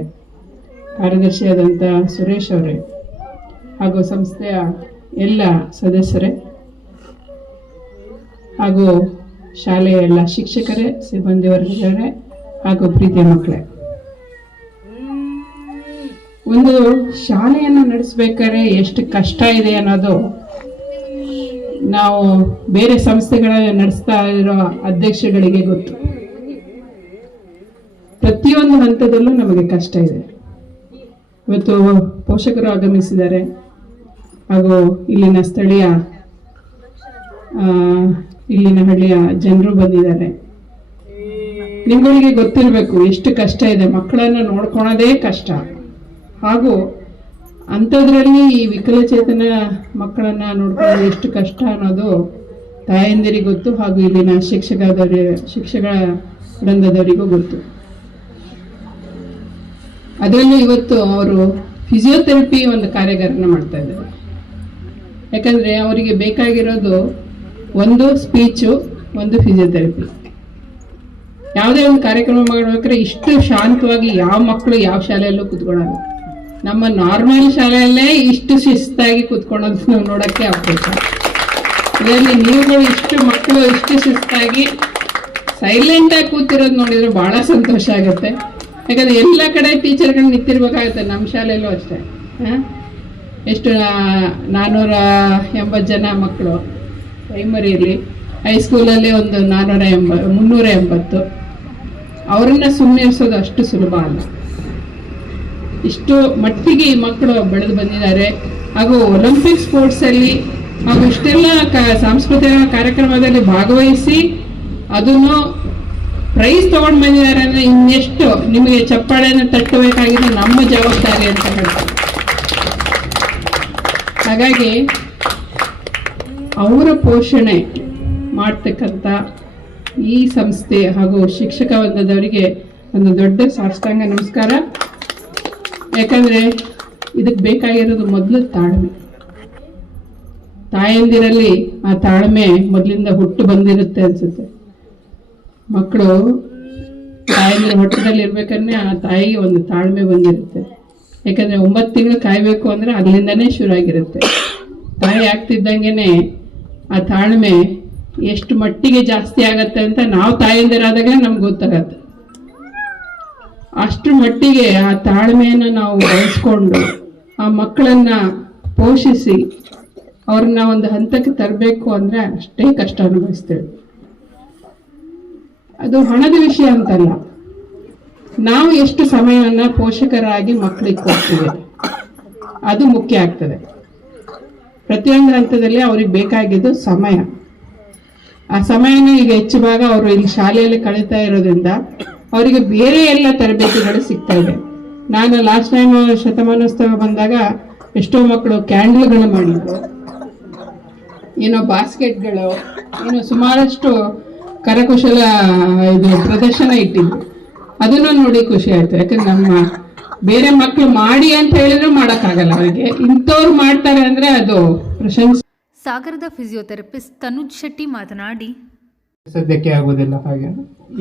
ಕಾರ್ಯದರ್ಶಿಯಾದಂಥ ಸುರೇಶ್ ಅವರೇ, ಹಾಗೂ ಸಂಸ್ಥೆಯ ಎಲ್ಲ ಸದಸ್ಯರೇ, ಹಾಗೂ ಶಾಲೆಯ ಎಲ್ಲ ಶಿಕ್ಷಕರೇ, ಸಿಬ್ಬಂದಿ ವರ್ಗದವರೇ, ಹಾಗೂ ಪ್ರೀತಿಯ ಮಕ್ಕಳೇ, ಒಂದು ಶಾಲೆಯನ್ನು ನಡೆಸಬೇಕಾದ್ರೆ ಎಷ್ಟು ಕಷ್ಟ ಇದೆ ಅನ್ನೋದು ನಾವು ಬೇರೆ ಸಂಸ್ಥೆಗಳ ನಡೆಸ್ತಾ ಇರೋ ಅಧ್ಯಕ್ಷಗಳಿಗೆ ಗೊತ್ತು. ಪ್ರತಿಯೊಂದು ಹಂತದಲ್ಲೂ ನಮಗೆ ಕಷ್ಟ ಇದೆ. ಇವತ್ತು ಪೋಷಕರು ಆಗಮಿಸಿದ್ದಾರೆ, ಹಾಗೂ ಇಲ್ಲಿನ ಸ್ಥಳೀಯ ಇಲ್ಲಿನ ಹಳ್ಳಿಯ ಜನರು ಬಂದಿದ್ದಾರೆ. ನಿಮ್ಗಳಿಗೆ ಗೊತ್ತಿರಬೇಕು ಎಷ್ಟು ಕಷ್ಟ ಇದೆ. ಮಕ್ಕಳನ್ನು ನೋಡ್ಕೊಳೋದೇ ಕಷ್ಟ, ಹಾಗೂ ಅಂಥದ್ರಲ್ಲಿ ಈ ವಿಕಲಚೇತನ ಮಕ್ಕಳನ್ನ ನೋಡ್ಕೊಳ್ಳೋದು ಎಷ್ಟು ಕಷ್ಟ ಅನ್ನೋದು ತಾಯಂದಿರಿಗೆ ಗೊತ್ತು, ಹಾಗೂ ಇಲ್ಲಿನ ಶಿಕ್ಷಕರ ವೃಂದದವರಿಗೂ ಗೊತ್ತು. ಅದರಲ್ಲೂ ಇವತ್ತು ಅವರು ಫಿಸಿಯೋಥೆರಪಿ ಒಂದು ಕಾರ್ಯಾಗಾರನ ಮಾಡ್ತಾ ಇದ್ದಾರೆ. ಯಾಕಂದ್ರೆ ಅವರಿಗೆ ಬೇಕಾಗಿರೋದು ಒಂದು ಸ್ಪೀಚು, ಒಂದು ಫಿಸಿಯೋಥೆರಪಿ. ಯಾವುದೇ ಒಂದು ಕಾರ್ಯಕ್ರಮ ಮಾಡ್ಬೇಕಾದ್ರೆ ಇಷ್ಟು ಶಾಂತವಾಗಿ ಯಾವ ಮಕ್ಕಳು ಯಾವ ಶಾಲೆಯಲ್ಲೂ ಕೂತ್ಕೊಳ್ಳಲ್ಲ. ನಮ್ಮ ನಾರ್ಮಲ್ ಶಾಲೆಯಲ್ಲೇ ಇಷ್ಟು ಶಿಸ್ತಾಗಿ ಕೂತ್ಕೊಳ್ಳೋದು ನಾವು ನೋಡಕ್ಕೆ ಅವಕಾಶ. ಇದರಲ್ಲಿ ನೀವುಗಳು ಇಷ್ಟು ಮಕ್ಕಳು ಇಷ್ಟು ಶಿಸ್ತಾಗಿ ಸೈಲೆಂಟ್ ಆಗಿ ಕೂತಿರೋದು ನೋಡಿದ್ರೆ ಬಹಳ ಸಂತೋಷ ಆಗುತ್ತೆ. ಯಾಕಂದ್ರೆ ಎಲ್ಲ ಕಡೆ ಟೀಚರ್ಗಳು ನಿಂತಿರ್ಬೇಕಾಗುತ್ತೆ. ನಮ್ಮ ಶಾಲೆಯಲ್ಲೂ ಅಷ್ಟೇ. ಎಷ್ಟು 480 ಜನ ಮಕ್ಕಳು ಪ್ರೈಮರಿಯಲ್ಲಿ, ಹೈಸ್ಕೂಲಲ್ಲಿ ಒಂದು 380. ಅವರನ್ನ ಸುಮ್ಮನಿರಿಸೋದು ಅಷ್ಟು ಸುಲಭ ಅಲ್ಲ. ಇಷ್ಟು ಮಟ್ಟಿಗೆ ಈ ಮಕ್ಕಳು ಬೆಳೆದು ಬಂದಿದ್ದಾರೆ. ಹಾಗೂ ಒಲಿಂಪಿಕ್ ಸ್ಪೋರ್ಟ್ಸ್ ಅಲ್ಲಿ ಹಾಗೂ ಇಷ್ಟೆಲ್ಲ ಸಾಂಸ್ಕೃತಿಕ ಕಾರ್ಯಕ್ರಮದಲ್ಲಿ ಭಾಗವಹಿಸಿ ಅದನ್ನು ಪ್ರೈಸ್ ತಗೊಂಡು ಬಂದಿದ್ದಾರೆ ಅಂದ್ರೆ ಇನ್ನೆಷ್ಟು ನಿಮಗೆ ಚಪ್ಪಾಳೆಯನ್ನು ತಟ್ಟಬೇಕಾಗಿದೆ ನಮ್ಮ ಜವಾಬ್ದಾರಿ ಅಂತ ಹೇಳ್ತಾರೆ. ಹಾಗಾಗಿ ಅವರ ಪೋಷಣೆ ಮಾಡ್ತಕ್ಕಂಥ ಈ ಸಂಸ್ಥೆ ಹಾಗೂ ಶಿಕ್ಷಕ ವರ್ಗದವರಿಗೆ ಒಂದು ದೊಡ್ಡ ಸಾಷ್ಟಾಂಗ ನಮಸ್ಕಾರ. ಯಾಕಂದ್ರೆ ಇದಕ್ಕೆ ಬೇಕಾಗಿರೋದು ಮೊದಲು ತಾಳ್ಮೆ. ತಾಯಂದಿರಲ್ಲಿ ಆ ತಾಳ್ಮೆ ಮೊದಲಿಂದ ಹುಟ್ಟು ಬಂದಿರುತ್ತೆ ಅನ್ಸುತ್ತೆ. ಮಕ್ಕಳು ತಾಯಂದಿರ ಹೊಟ್ಟೆದಲ್ಲಿ ಇರ್ಬೇಕಂದ್ರೆ ಆ ತಾಯಿಗೆ ಒಂದು ತಾಳ್ಮೆ ಬಂದಿರುತ್ತೆ. ಯಾಕಂದ್ರೆ 9 ತಿಂಗಳು ಕಾಯ್ಬೇಕು ಅಂದ್ರೆ ಅಲ್ಲಿಂದನೇ ಶುರು ಆಗಿರುತ್ತೆ. ತಾಯಿ ಆಗ್ತಿದ್ದಂಗೆನೆ ಆ ತಾಳ್ಮೆ ಎಷ್ಟು ಮಟ್ಟಿಗೆ ಜಾಸ್ತಿ ಆಗತ್ತೆ ಅಂತ ನಾವು ತಾಯಂದಿರಾದಾಗ ನಮ್ಗೆ ಗೊತ್ತಾಗತ್ತೆ. ಅಷ್ಟು ಮಟ್ಟಿಗೆ ಆ ತಾಳ್ಮೆಯನ್ನು ನಾವು ಬೆಳೆಸ್ಕೊಂಡು ಆ ಮಕ್ಕಳನ್ನ ಪೋಷಿಸಿ ಅವ್ರನ್ನ ಒಂದು ಹಂತಕ್ಕೆ ತರಬೇಕು ಅಂದ್ರೆ ಅಷ್ಟೇ ಕಷ್ಟ ಅನುಭವಿಸ್ತೇವೆ. ಅದು ಹಣದ ವಿಷಯ ಅಂತಲ್ಲ, ನಾವು ಎಷ್ಟು ಸಮಯವನ್ನ ಪೋಷಕರಾಗಿ ಮಕ್ಕಳಿಗೆ ಕೊಡ್ತೀವಿ ಅದು ಮುಖ್ಯ ಆಗ್ತದೆ. ಪ್ರತಿಯೊಂದು ಹಂತದಲ್ಲಿ ಅವ್ರಿಗೆ ಬೇಕಾಗಿದ್ದು ಸಮಯ. ಆ ಸಮಯನ ಈಗ ಹೆಚ್ಚು ಭಾಗ ಅವರು ಇಲ್ಲಿ ಶಾಲೆಯಲ್ಲಿ ಕಳೀತಾ ಇರೋದ್ರಿಂದ ಅವರಿಗೆ ಬೇರೆ ಎಲ್ಲ ತರಬೇತಿಗಳು ಸಿಗ್ತಾ ಇದೆ. ನಾನು ಲಾಸ್ಟ್ ಟೈಮ್ ಶತಮಾನೋತ್ಸವ ಬಂದಾಗ ಎಷ್ಟೋ ಮಕ್ಕಳು ಕ್ಯಾಂಡಲ್ಗಳು ಮಾಡಿದ್ರು, ಏನೋ ಬಾಸ್ಕೆಟ್ಗಳು, ಏನೋ ಸುಮಾರಷ್ಟು ಕರಕುಶಲ ಇದು ಪ್ರದರ್ಶನ ಇಟ್ಟಿದ್ರು. ಅದನ್ನು ನೋಡಿ ಖುಷಿ ಆಯ್ತು. ಯಾಕಂದ್ರೆ ನಮ್ಮ ಬೇರೆ ಮಕ್ಕಳು ಮಾಡಿ ಅಂತ ಹೇಳಿದ್ರು ಮಾಡೋಕ್ಕಾಗಲ್ಲ, ಅವರಿಗೆ ಇಂಥವ್ರು ಮಾಡ್ತಾರೆ ಅಂದ್ರೆ ಅದು ಪ್ರಶಂಸೆ. ಸಾಗರದ ಫಿಸಿಯೋಥೆರಪಿಸ್ಟ್ ತನುಜ್ ಶೆಟ್ಟಿ ಮಾತನಾಡಿ, ಸದ್ಯಕ್ಕೆ ಆಗೋದಿಲ್ಲ, ಹಾಗೆ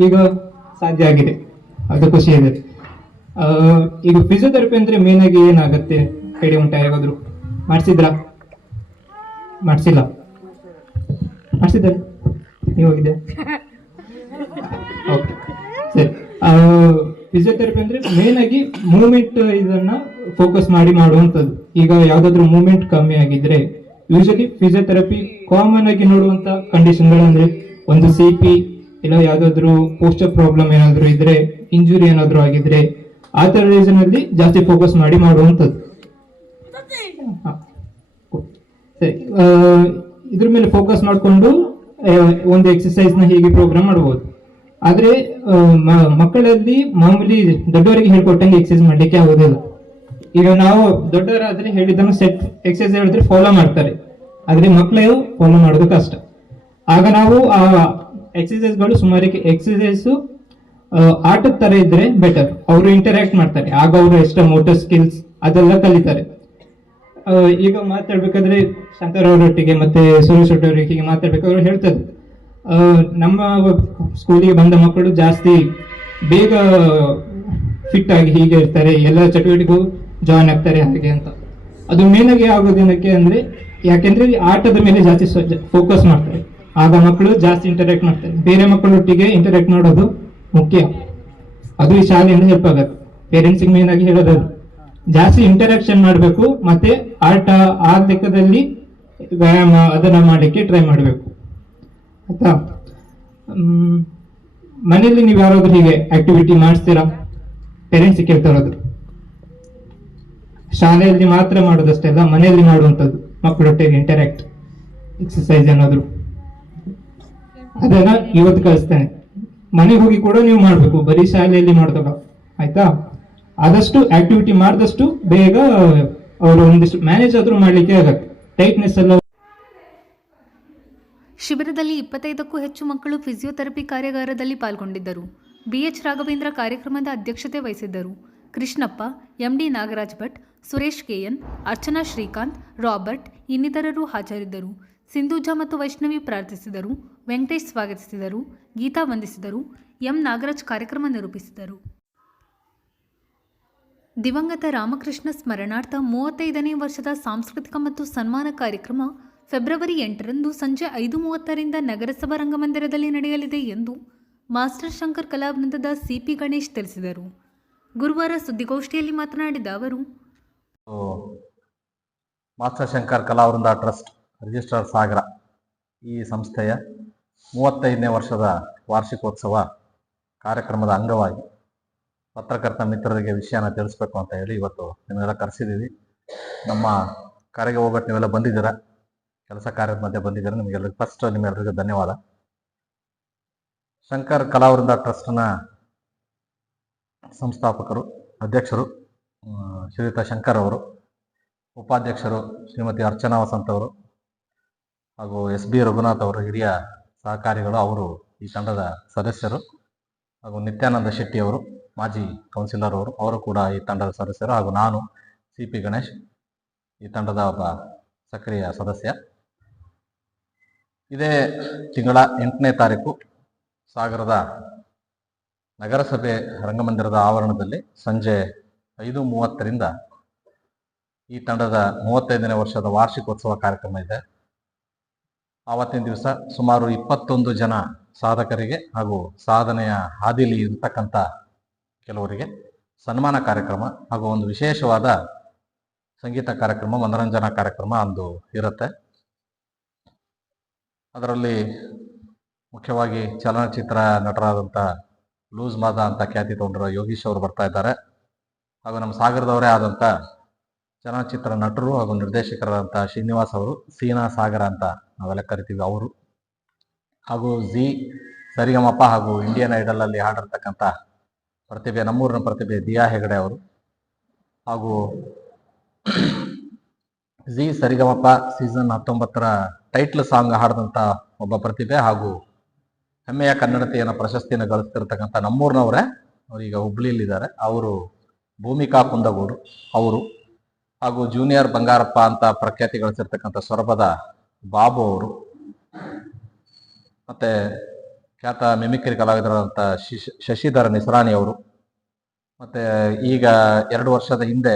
ಈಗ ಸಾಧ್ಯ ಆಗಿದೆ, ಅದು ಖುಷಿ ಇದೆ. ಈಗ ಫಿಸಿಯೋಥೆರಪಿ ಅಂದ್ರೆ ಮೇನ್ ಆಗಿ ಏನಾಗುತ್ತೆ ಐಡಿಯಾ ಉಂಟಾ? ಯಾವಾದ್ರು ಮಾಡಿಸಿದ್ರಾ? ಮಾಡಿಸಿಲ್ಲ? ಮಾಡಿಸಿದ್ದಾರೆ? ನೀವು ಹೋಗಿದ್ದೆ? ಓಕೆ, ಸರಿ. ಫಿಸಿಯೋಥೆರಪಿ ಅಂದ್ರೆ ಮೇನ್ ಆಗಿ ಮೂವ್ಮೆಂಟ್ ಇದನ್ನ ಫೋಕಸ್ ಮಾಡಿ ಮಾಡುವಂಥದ್ದು. ಈಗ ಯಾವ್ದಾದ್ರು ಮೂವ್ಮೆಂಟ್ ಕಮ್ಮಿ ಆಗಿದ್ರೆ ಯೂಶಲಿ ಫಿಸಿಯೋಥೆರಪಿ ಕಾಮನ್ ಆಗಿ ನೋಡುವಂತ ಕಂಡೀಷನ್ಗಳು ಅಂದ್ರೆ ಒಂದು CP ಇಲ್ಲ ಯಾವ್ದಾದ್ರು ಪೋಸ್ಟರ್ ಪ್ರಾಬ್ಲಮ್ ಏನಾದ್ರು ಇದ್ರೆ, ಇಂಜುರಿ ಏನಾದ್ರು ಆಗಿದ್ರೆ ಆ ತರ ರೀಸನ್ ಅಲ್ಲಿ ಜಾಸ್ತಿ ಫೋಕಸ್ ಮಾಡಿ ಮಾಡುವಂಥದ್ದು. ಸರಿ, ಇದ್ರ ಮೇಲೆ ಫೋಕಸ್ ಮಾಡಿಕೊಂಡು ಒಂದು ಎಕ್ಸರ್ಸೈಸ್ ನ ಹೀಗೆ ಪ್ರೋಗ್ರಾಮ್ ಮಾಡಬಹುದು. ಆದ್ರೆ ಮಕ್ಕಳಲ್ಲಿ ಮಾಮೂಲಿ ದೊಡ್ಡವರಿಗೆ ಹೇಳ್ಕೊಟ್ಟಂಗೆ ಎಕ್ಸರ್ಸೈಸ್ ಮಾಡ್ಲಿಕ್ಕೆ ಆಗೋದಿಲ್ಲ. ಈಗ ನಾವು ದೊಡ್ಡವರಾದ್ರೆ ಹೇಳಿದ್ದನ್ನು ಸೆಟ್ ಎಕ್ಸರ್ಸೈಸ್ ಹೇಳಿದ್ರೆ ಫಾಲೋ ಮಾಡ್ತಾರೆ, ಆದ್ರೆ ಮಕ್ಕಳು ಫಾಲೋ ಮಾಡೋದು ಕಷ್ಟ. ಆಗ ನಾವು ಆ ಎಕ್ಸರ್ಸೈಸ್ಗಳು ಸುಮಾರಿಗೆ ಎಕ್ಸರ್ಸೈಸ್ ಆಟದ ತರ ಇದ್ರೆ ಬೆಟರ್. ಅವರು ಇಂಟರಾಕ್ಟ್ ಮಾಡ್ತಾರೆ, ಆಗ ಅವರು ಎಷ್ಟ ಮೋಟರ್ ಸ್ಕಿಲ್ಸ್ ಅದೆಲ್ಲ ಕಲಿತಾರೆ. ಈಗ ಮಾತಾಡ್ಬೇಕಾದ್ರೆ ಶಂಕರ್ ಅವರೊಟ್ಟಿಗೆ ಮತ್ತೆ ಸುರೇಶ್ ಅವರೊಟ್ಟಿಗೆ ಮಾತಾಡ್ಬೇಕಾದ್ರೆ ಹೇಳ್ತಾರೆ, ನಮ್ಮ ಸ್ಕೂಲಿಗೆ ಬಂದ ಮಕ್ಕಳು ಜಾಸ್ತಿ ಬೇಗ ಫಿಟ್ ಆಗಿ ಹೀಗೆ ಇರ್ತಾರೆ, ಎಲ್ಲ ಚಟುವಟಿಕೆಗೂ ಜಾಯ್ನ್ ಆಗ್ತಾರೆ ಹಾಗೆ ಅಂತ. ಅದು ಮೇನ್ ಆಗಿ ಆಗೋದೇನಕ್ಕೆ ಅಂದ್ರೆ, ಯಾಕೆಂದ್ರೆ ಆಟದ ಮೇಲೆ ಜಾಸ್ತಿ ಫೋಕಸ್ ಮಾಡ್ತಾರೆ, ಆಗ ಮಕ್ಕಳು ಜಾಸ್ತಿ ಇಂಟರಾಕ್ಟ್ ಮಾಡ್ತಾರೆ. ಬೇರೆ ಮಕ್ಕಳೊಟ್ಟಿಗೆ ಇಂಟರಾಕ್ಟ್ ಮಾಡೋದು ಮುಖ್ಯ, ಅದು ಈ ಶಾಲೆಯಿಂದ ಹೆಲ್ಪ್ ಆಗುತ್ತೆ. ಪೇರೆಂಟ್ಸಿಗೆ ಮೇನ್ ಆಗಿ ಹೇಳೋದು ಜಾಸ್ತಿ ಇಂಟರಾಕ್ಷನ್ ಮಾಡಬೇಕು, ಮತ್ತೆ ಆಟ ಆ ಲೆಕ್ಕದಲ್ಲಿ ವ್ಯಾಯಾಮ ಅದನ್ನ ಮಾಡಲಿಕ್ಕೆ ಟ್ರೈ ಮಾಡಬೇಕು, ಆಯ್ತಾ? ಮನೆಯಲ್ಲಿ ನೀವು ಯಾರಾದ್ರೂ ಹೀಗೆ ಆಕ್ಟಿವಿಟಿ ಮಾಡಿಸ್ತೀರಾ? ಪೇರೆಂಟ್ಸ್ ಕೇಳ್ತಾ ಇರೋದು. ಶಾಲೆಯಲ್ಲಿ ಮಾತ್ರ ಮಾಡೋದಷ್ಟೆಲ್ಲ ಮನೆಯಲ್ಲಿ ಮಾಡುವಂಥದ್ದು, ಮಕ್ಕಳೊಟ್ಟಿಗೆ ಇಂಟರಾಕ್ಟ್ ಎಕ್ಸರ್ಸೈಸ್ ಏನಾದ್ರು ಅದನ್ನ ಇವತ್ತು ಕಳಿಸ್ತೇನೆ. ಮನೆಗೆ ಹೋಗಿ ಕೂಡ ನೀವು ಮಾಡ್ಬೇಕು, ಬರೀ ಶಾಲೆಯಲ್ಲಿ ಮಾಡ್ದಾಗ, ಆಯ್ತಾ? ಆದಷ್ಟು ಆಕ್ಟಿವಿಟಿ ಮಾಡಿದಷ್ಟು ಬೇಗ ಅವರು ಒಂದಿಷ್ಟು ಮ್ಯಾನೇಜ್ ಆದ್ರೂ ಮಾಡ್ಲಿಕ್ಕೆ ಆಗತ್ತೆ. ಟೈಟ್ನೆಸ್ ಎಲ್ಲ ಶಿಬಿರದಲ್ಲಿ 25ಕ್ಕೂ ಹೆಚ್ಚು ಮಕ್ಕಳು ಫಿಸಿಯೋಥೆರಪಿ ಕಾರ್ಯಾಗಾರದಲ್ಲಿ ಪಾಲ್ಗೊಂಡಿದ್ದರು. BH ರಾಘವೇಂದ್ರ ಕಾರ್ಯಕ್ರಮದ ಅಧ್ಯಕ್ಷತೆ ವಹಿಸಿದ್ದರು. Krishnappa, MD Nagaraj Bhat, Suresh KN, Archana Srikanth, Robert ಇನ್ನಿತರರು ಹಾಜರಿದ್ದರು. ಸಿಂಧೂಜಾ ಮತ್ತು ವೈಷ್ಣವಿ ಪ್ರಾರ್ಥಿಸಿದರು. ವೆಂಕಟೇಶ್ ಸ್ವಾಗತಿಸಿದರು. ಗೀತಾ ವಂದಿಸಿದರು. M ನಾಗರಾಜ್ ಕಾರ್ಯಕ್ರಮ ನಿರೂಪಿಸಿದರು. ದಿವಂಗತ ರಾಮಕೃಷ್ಣ ಸ್ಮರಣಾರ್ಥ 35ನೇ ವರ್ಷದ ಸಾಂಸ್ಕೃತಿಕ ಮತ್ತು ಸನ್ಮಾನ ಕಾರ್ಯಕ್ರಮ ಫೆಬ್ರವರಿ 8ರಂದು ಸಂಜೆ 5:30ರಿಂದ ನಗರಸಭಾ ರಂಗಮಂದಿರದಲ್ಲಿ ನಡೆಯಲಿದೆ ಎಂದು ಮಾಸ್ಟರ್ ಶಂಕರ್ ಕಲಾವೃಂದದ CP ಗಣೇಶ್ ತಿಳಿಸಿದರು. ಗುರುವಾರ ಸುದ್ದಿಗೋಷ್ಠಿಯಲ್ಲಿ ಮಾತನಾಡಿದ ಅವರು, ಮಾಸ್ಟರ್ ಶಂಕರ್ ಕಲಾವೃಂದ ಟ್ರಸ್ಟ್ ರಿಜಿಸ್ಟ್ರಾರ್ ಸಾಗರ ಈ ಸಂಸ್ಥೆಯ 35ನೇ ವರ್ಷದ ವಾರ್ಷಿಕೋತ್ಸವ ಕಾರ್ಯಕ್ರಮದ ಅಂಗವಾಗಿ ಪತ್ರಕರ್ತ ಮಿತ್ರರಿಗೆ ವಿಷಯನ ತಿಳಿಸ್ಬೇಕು ಅಂತ ಹೇಳಿ ಇವತ್ತು ನಿಮ್ಮೆಲ್ಲ ಕರೆಸಿದ್ದೀವಿ. ನಮ್ಮ ಕರೆಗೆ ಹೋಗ್ಬಿಟ್ಟು ನೀವೆಲ್ಲ ಬಂದಿದ್ದೀರಾ, ಕೆಲಸ ಕಾರ್ಯದ ಮಧ್ಯೆ ಬಂದಿದ್ದೀರಾ. ನಿಮಗೆಲ್ಲರಿಗೂ ಫಸ್ಟ್ ನಿಮ್ಮೆಲ್ಲರಿಗೂ ಧನ್ಯವಾದ. ಶಂಕರ್ ಕಲಾವೃಂದ ಟ್ರಸ್ಟ್ನ ಸಂಸ್ಥಾಪಕರು, ಅಧ್ಯಕ್ಷರು ಶ್ರೀಯುತ ಶಂಕರ್ ಅವರು, ಉಪಾಧ್ಯಕ್ಷರು ಶ್ರೀಮತಿ ಅರ್ಚನಾ ವಸಂತ್ ಅವರು ಹಾಗೂ SB ರಘುನಾಥ್ ಅವರು ಹಿರಿಯ ಸಹಕಾರಿಗಳು. ಅವರು ಈ ತಂಡದ ಸದಸ್ಯರು. ಹಾಗೂ ನಿತ್ಯಾನಂದ ಶೆಟ್ಟಿ ಅವರು ಮಾಜಿ ಕೌನ್ಸಿಲರ್ ಅವರು ಕೂಡ ಈ ತಂಡದ ಸದಸ್ಯರು. ಹಾಗೂ ನಾನು CP ಗಣೇಶ್ ಈ ತಂಡದ ಒಬ್ಬ ಸಕ್ರಿಯ ಸದಸ್ಯ. ಇದೇ ತಿಂಗಳ 8ನೇ ತಾರೀಕು ಸಾಗರದ ನಗರಸಭೆ ರಂಗಮಂದಿರದ ಆವರಣದಲ್ಲಿ ಸಂಜೆ 5:30ರಿಂದ ಈ ತಂಡದ 35ನೇ ವರ್ಷದ ವಾರ್ಷಿಕೋತ್ಸವ ಕಾರ್ಯಕ್ರಮ ಇದೆ. ಆವತ್ತಿನ ದಿವಸ ಸುಮಾರು 21 ಜನ ಸಾಧಕರಿಗೆ ಹಾಗೂ ಸಾಧನೆಯ ಹಾದಿಲಿ ಇರ್ತಕ್ಕಂಥ ಕೆಲವರಿಗೆ ಸನ್ಮಾನ ಕಾರ್ಯಕ್ರಮ ಹಾಗೂ ಒಂದು ವಿಶೇಷವಾದ ಸಂಗೀತ ಕಾರ್ಯಕ್ರಮ, ಮನೋರಂಜನಾ ಕಾರ್ಯಕ್ರಮ ಅಂದು ಇರುತ್ತೆ. ಅದರಲ್ಲಿ ಮುಖ್ಯವಾಗಿ ಚಲನಚಿತ್ರ ನಟರಾದಂಥ ಲೂಸ್ ಮಾದ ಅಂತ ಖ್ಯಾತಿ ತಗೊಂಡಿರೋ ಯೋಗೀಶ್ ಅವರು ಬರ್ತಾ ಇದ್ದಾರೆ. ಹಾಗೂ ನಮ್ಮ ಸಾಗರದವರೇ ಆದಂಥ ಚಲನಚಿತ್ರ ನಟರು ಹಾಗೂ ನಿರ್ದೇಶಕರಾದಂಥ ಶ್ರೀನಿವಾಸ್ ಅವರು, ಸೀನಾ ಸಾಗರ ಅಂತ ನಾವೆಲ್ಲ ಕರಿತೀವಿ ಅವರು, ಹಾಗೂ ಸರಿಗಮಪ ಹಾಗೂ ಇಂಡಿಯನ್ ಐಡಲ್ ಅಲ್ಲಿ ಹಾಡಿರ್ತಕ್ಕಂಥ ಪ್ರತಿಭೆ, ನಮ್ಮೂರಿನ ಪ್ರತಿಭೆ ದಿಯಾ ಹೆಗಡೆ ಅವರು, ಹಾಗೂ ಸರಿಗಮಪ ಸೀಸನ್ 19ರ ಟೈಟ್ಲ್ ಸಾಂಗ್ ಹಾಡಿದಂಥ ಒಬ್ಬ ಪ್ರತಿಭೆ ಹಾಗೂ ಹೆಮ್ಮೆಯ ಕನ್ನಡತೆಯನ್ನು ಪ್ರಶಸ್ತಿಯನ್ನು ಗಳಿಸ್ತಿರ್ತಕ್ಕಂಥ ನಮ್ಮೂರಿನವರೇ, ಅವರೀಗ ಹುಬ್ಳಿಯಲ್ಲಿದ್ದಾರೆ, ಅವರು ಭೂಮಿಕಾ ಕುಂದಗೋಡು ಅವರು, ಹಾಗೂ ಜೂನಿಯರ್ ಬಂಗಾರಪ್ಪ ಅಂತ ಪ್ರಖ್ಯಾತಿ ಗಳಿಸಿರ್ತಕ್ಕಂಥ ಸೊರಬದ ಬಾಬು ಅವರು, ಮತ್ತೆ ಖ್ಯಾತ ಮಿಮಿಕ್ರಿ ಕಲಾವಿದರಾದಂಥ ಶಶಿಧರ ನಿಸರಾಣಿ ಅವರು, ಮತ್ತೆ ಈಗ 2 ವರ್ಷದ ಹಿಂದೆ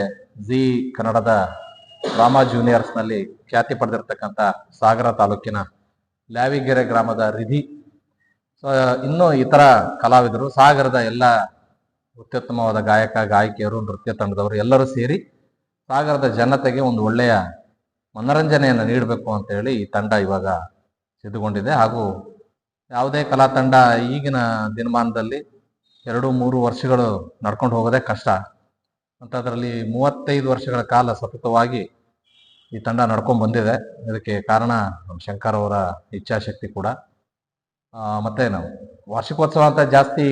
ಕನ್ನಡದ ಡ್ರಾಮಾ ಜೂನಿಯರ್ಸ್ನಲ್ಲಿ ಖ್ಯಾತಿ ಪಡೆದಿರ್ತಕ್ಕಂಥ ಸಾಗರ ತಾಲೂಕಿನ ಲ್ಯಾವಿಗೆರೆ ಗ್ರಾಮದ ರಿಧಿ, ಇನ್ನೂ ಇತರ ಕಲಾವಿದರು, ಸಾಗರದ ಎಲ್ಲ ಅತ್ಯುತ್ತಮವಾದ ಗಾಯಕ ಗಾಯಕಿಯರು, ನೃತ್ಯ ತಂಡದವರು ಎಲ್ಲರೂ ಸೇರಿ ಸಾಗರದ ಜನತೆಗೆ ಒಂದು ಒಳ್ಳೆಯ ಮನೋರಂಜನೆಯನ್ನು ನೀಡಬೇಕು ಅಂತ ಹೇಳಿ ಈ ತಂಡ ಇವಾಗ ಸಿದ್ಧಗೊಂಡಿದೆ. ಹಾಗೂ ಯಾವುದೇ ಕಲಾ ತಂಡ ಈಗಿನ ದಿನಮಾನದಲ್ಲಿ 2-3 ವರ್ಷಗಳು ನಡ್ಕೊಂಡು ಹೋಗೋದೇ ಕಷ್ಟ. ಅಂಥದ್ರಲ್ಲಿ 35 ವರ್ಷಗಳ ಕಾಲ ಸತತವಾಗಿ ಈ ತಂಡ ನಡ್ಕೊಂಡು ಬಂದಿದೆ. ಇದಕ್ಕೆ ಕಾರಣ ಶಂಕರ್ ಅವರ ಇಚ್ಛಾಶಕ್ತಿ ಕೂಡ. ಮತ್ತೆ ನಾವು ವಾರ್ಷಿಕೋತ್ಸವ ಅಂತ ಜಾಸ್ತಿ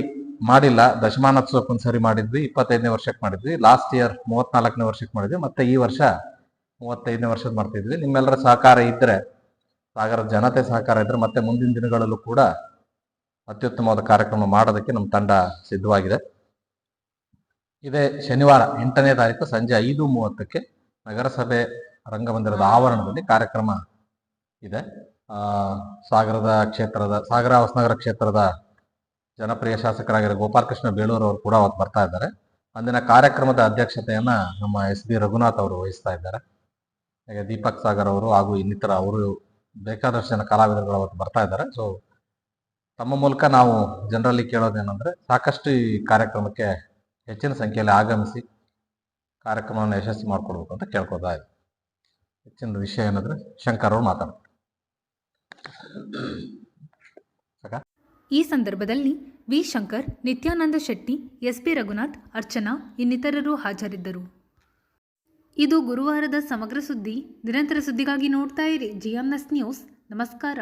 ಮಾಡಿಲ್ಲ, ದಶಮಾನೋತ್ಸವಕ್ಕೆ ಒಂದ್ಸರಿ ಮಾಡಿದ್ವಿ, 25ನೇ ವರ್ಷಕ್ಕೆ ಮಾಡಿದ್ವಿ, ಲಾಸ್ಟ್ ಇಯರ್ 34ನೇ ವರ್ಷಕ್ಕೆ ಮಾಡಿದ್ವಿ, ಮತ್ತೆ ಈ ವರ್ಷ 35ನೇ ವರ್ಷದ ಮಾಡ್ತಿದ್ವಿ. ನಿಮ್ಮೆಲ್ಲರ ಸಹಕಾರ ಇದ್ರೆ, ಸಾಗರದ ಜನತೆ ಸಹಕಾರ ಇದ್ರೆ ಮತ್ತೆ ಮುಂದಿನ ದಿನಗಳಲ್ಲೂ ಕೂಡ ಅತ್ಯುತ್ತಮವಾದ ಕಾರ್ಯಕ್ರಮ ಮಾಡೋದಕ್ಕೆ ನಮ್ಮ ತಂಡ ಸಿದ್ಧವಾಗಿದೆ. ಇದೇ ಶನಿವಾರ 8ನೇ ತಾರೀಕು ಸಂಜೆ 5:30ಕ್ಕೆ ನಗರಸಭೆ ರಂಗಮಂದಿರದ ಆವರಣದಲ್ಲಿ ಕಾರ್ಯಕ್ರಮ ಇದೆ. ಸಾಗರ ಹೊಸನಗರ ಕ್ಷೇತ್ರದ ಜನಪ್ರಿಯ ಶಾಸಕರಾಗಿರೋ ಗೋಪಾಲಕೃಷ್ಣ ಬೇಳೂರು ಅವರು ಕೂಡ ಅವತ್ತು ಬರ್ತಾ ಇದ್ದಾರೆ. ಅಂದಿನ ಕಾರ್ಯಕ್ರಮದ ಅಧ್ಯಕ್ಷತೆಯನ್ನ ನಮ್ಮ SB ರಘುನಾಥ್ ಅವರು ವಹಿಸ್ತಾ ಇದ್ದಾರೆ. ಹಾಗೆ ದೀಪಕ್ ಸಾಗರ್ ಅವರು ಹಾಗೂ ಇನ್ನಿತರ ಅವರು ಬೇಕಾದಷ್ಟು ಜನ ಕಲಾವಿದರುಗಳು ಅವತ್ತು ಬರ್ತಾ ಇದ್ದಾರೆ. ಸೊ ತಮ್ಮ ಮೂಲಕ ನಾವು ಜನರಲ್ಲಿ ಕೇಳೋದೇನೆಂದ್ರೆ, ಸಾಕಷ್ಟು ಈ ಕಾರ್ಯಕ್ರಮಕ್ಕೆ ಹೆಚ್ಚಿನ ಸಂಖ್ಯೆಯಲ್ಲಿ ಆಗಮಿಸಿ ಕಾರ್ಯಕ್ರಮವನ್ನು ಯಶಸ್ವಿ ಮಾಡಿಕೊಡ್ಬೇಕು ಅಂತ ಕೇಳ್ಕೊತಾ ಇದೆ. ಹೆಚ್ಚಿನ ವಿಷಯ ಏನಂದ್ರೆ ಶಂಕರ್ ಅವರು ಮಾತಾಡ್ತಾರೆ. ಈ ಸಂದರ್ಭದಲ್ಲಿ ವಿ ಶಂಕರ್, ನಿತ್ಯಾನಂದ ಶೆಟ್ಟಿ, SB ರಘುನಾಥ್, ಅರ್ಚನಾ ಇನ್ನಿತರರು ಹಾಜರಿದ್ದರು. ಇದು ಗುರುವಾರದ ಸಮಗ್ರ ಸುದ್ದಿ. ನಿರಂತರ ಸುದ್ದಿಗಾಗಿ ನೋಡ್ತಾ ಇರಿ GMS ನ್ಯೂಸ್. ನಮಸ್ಕಾರ.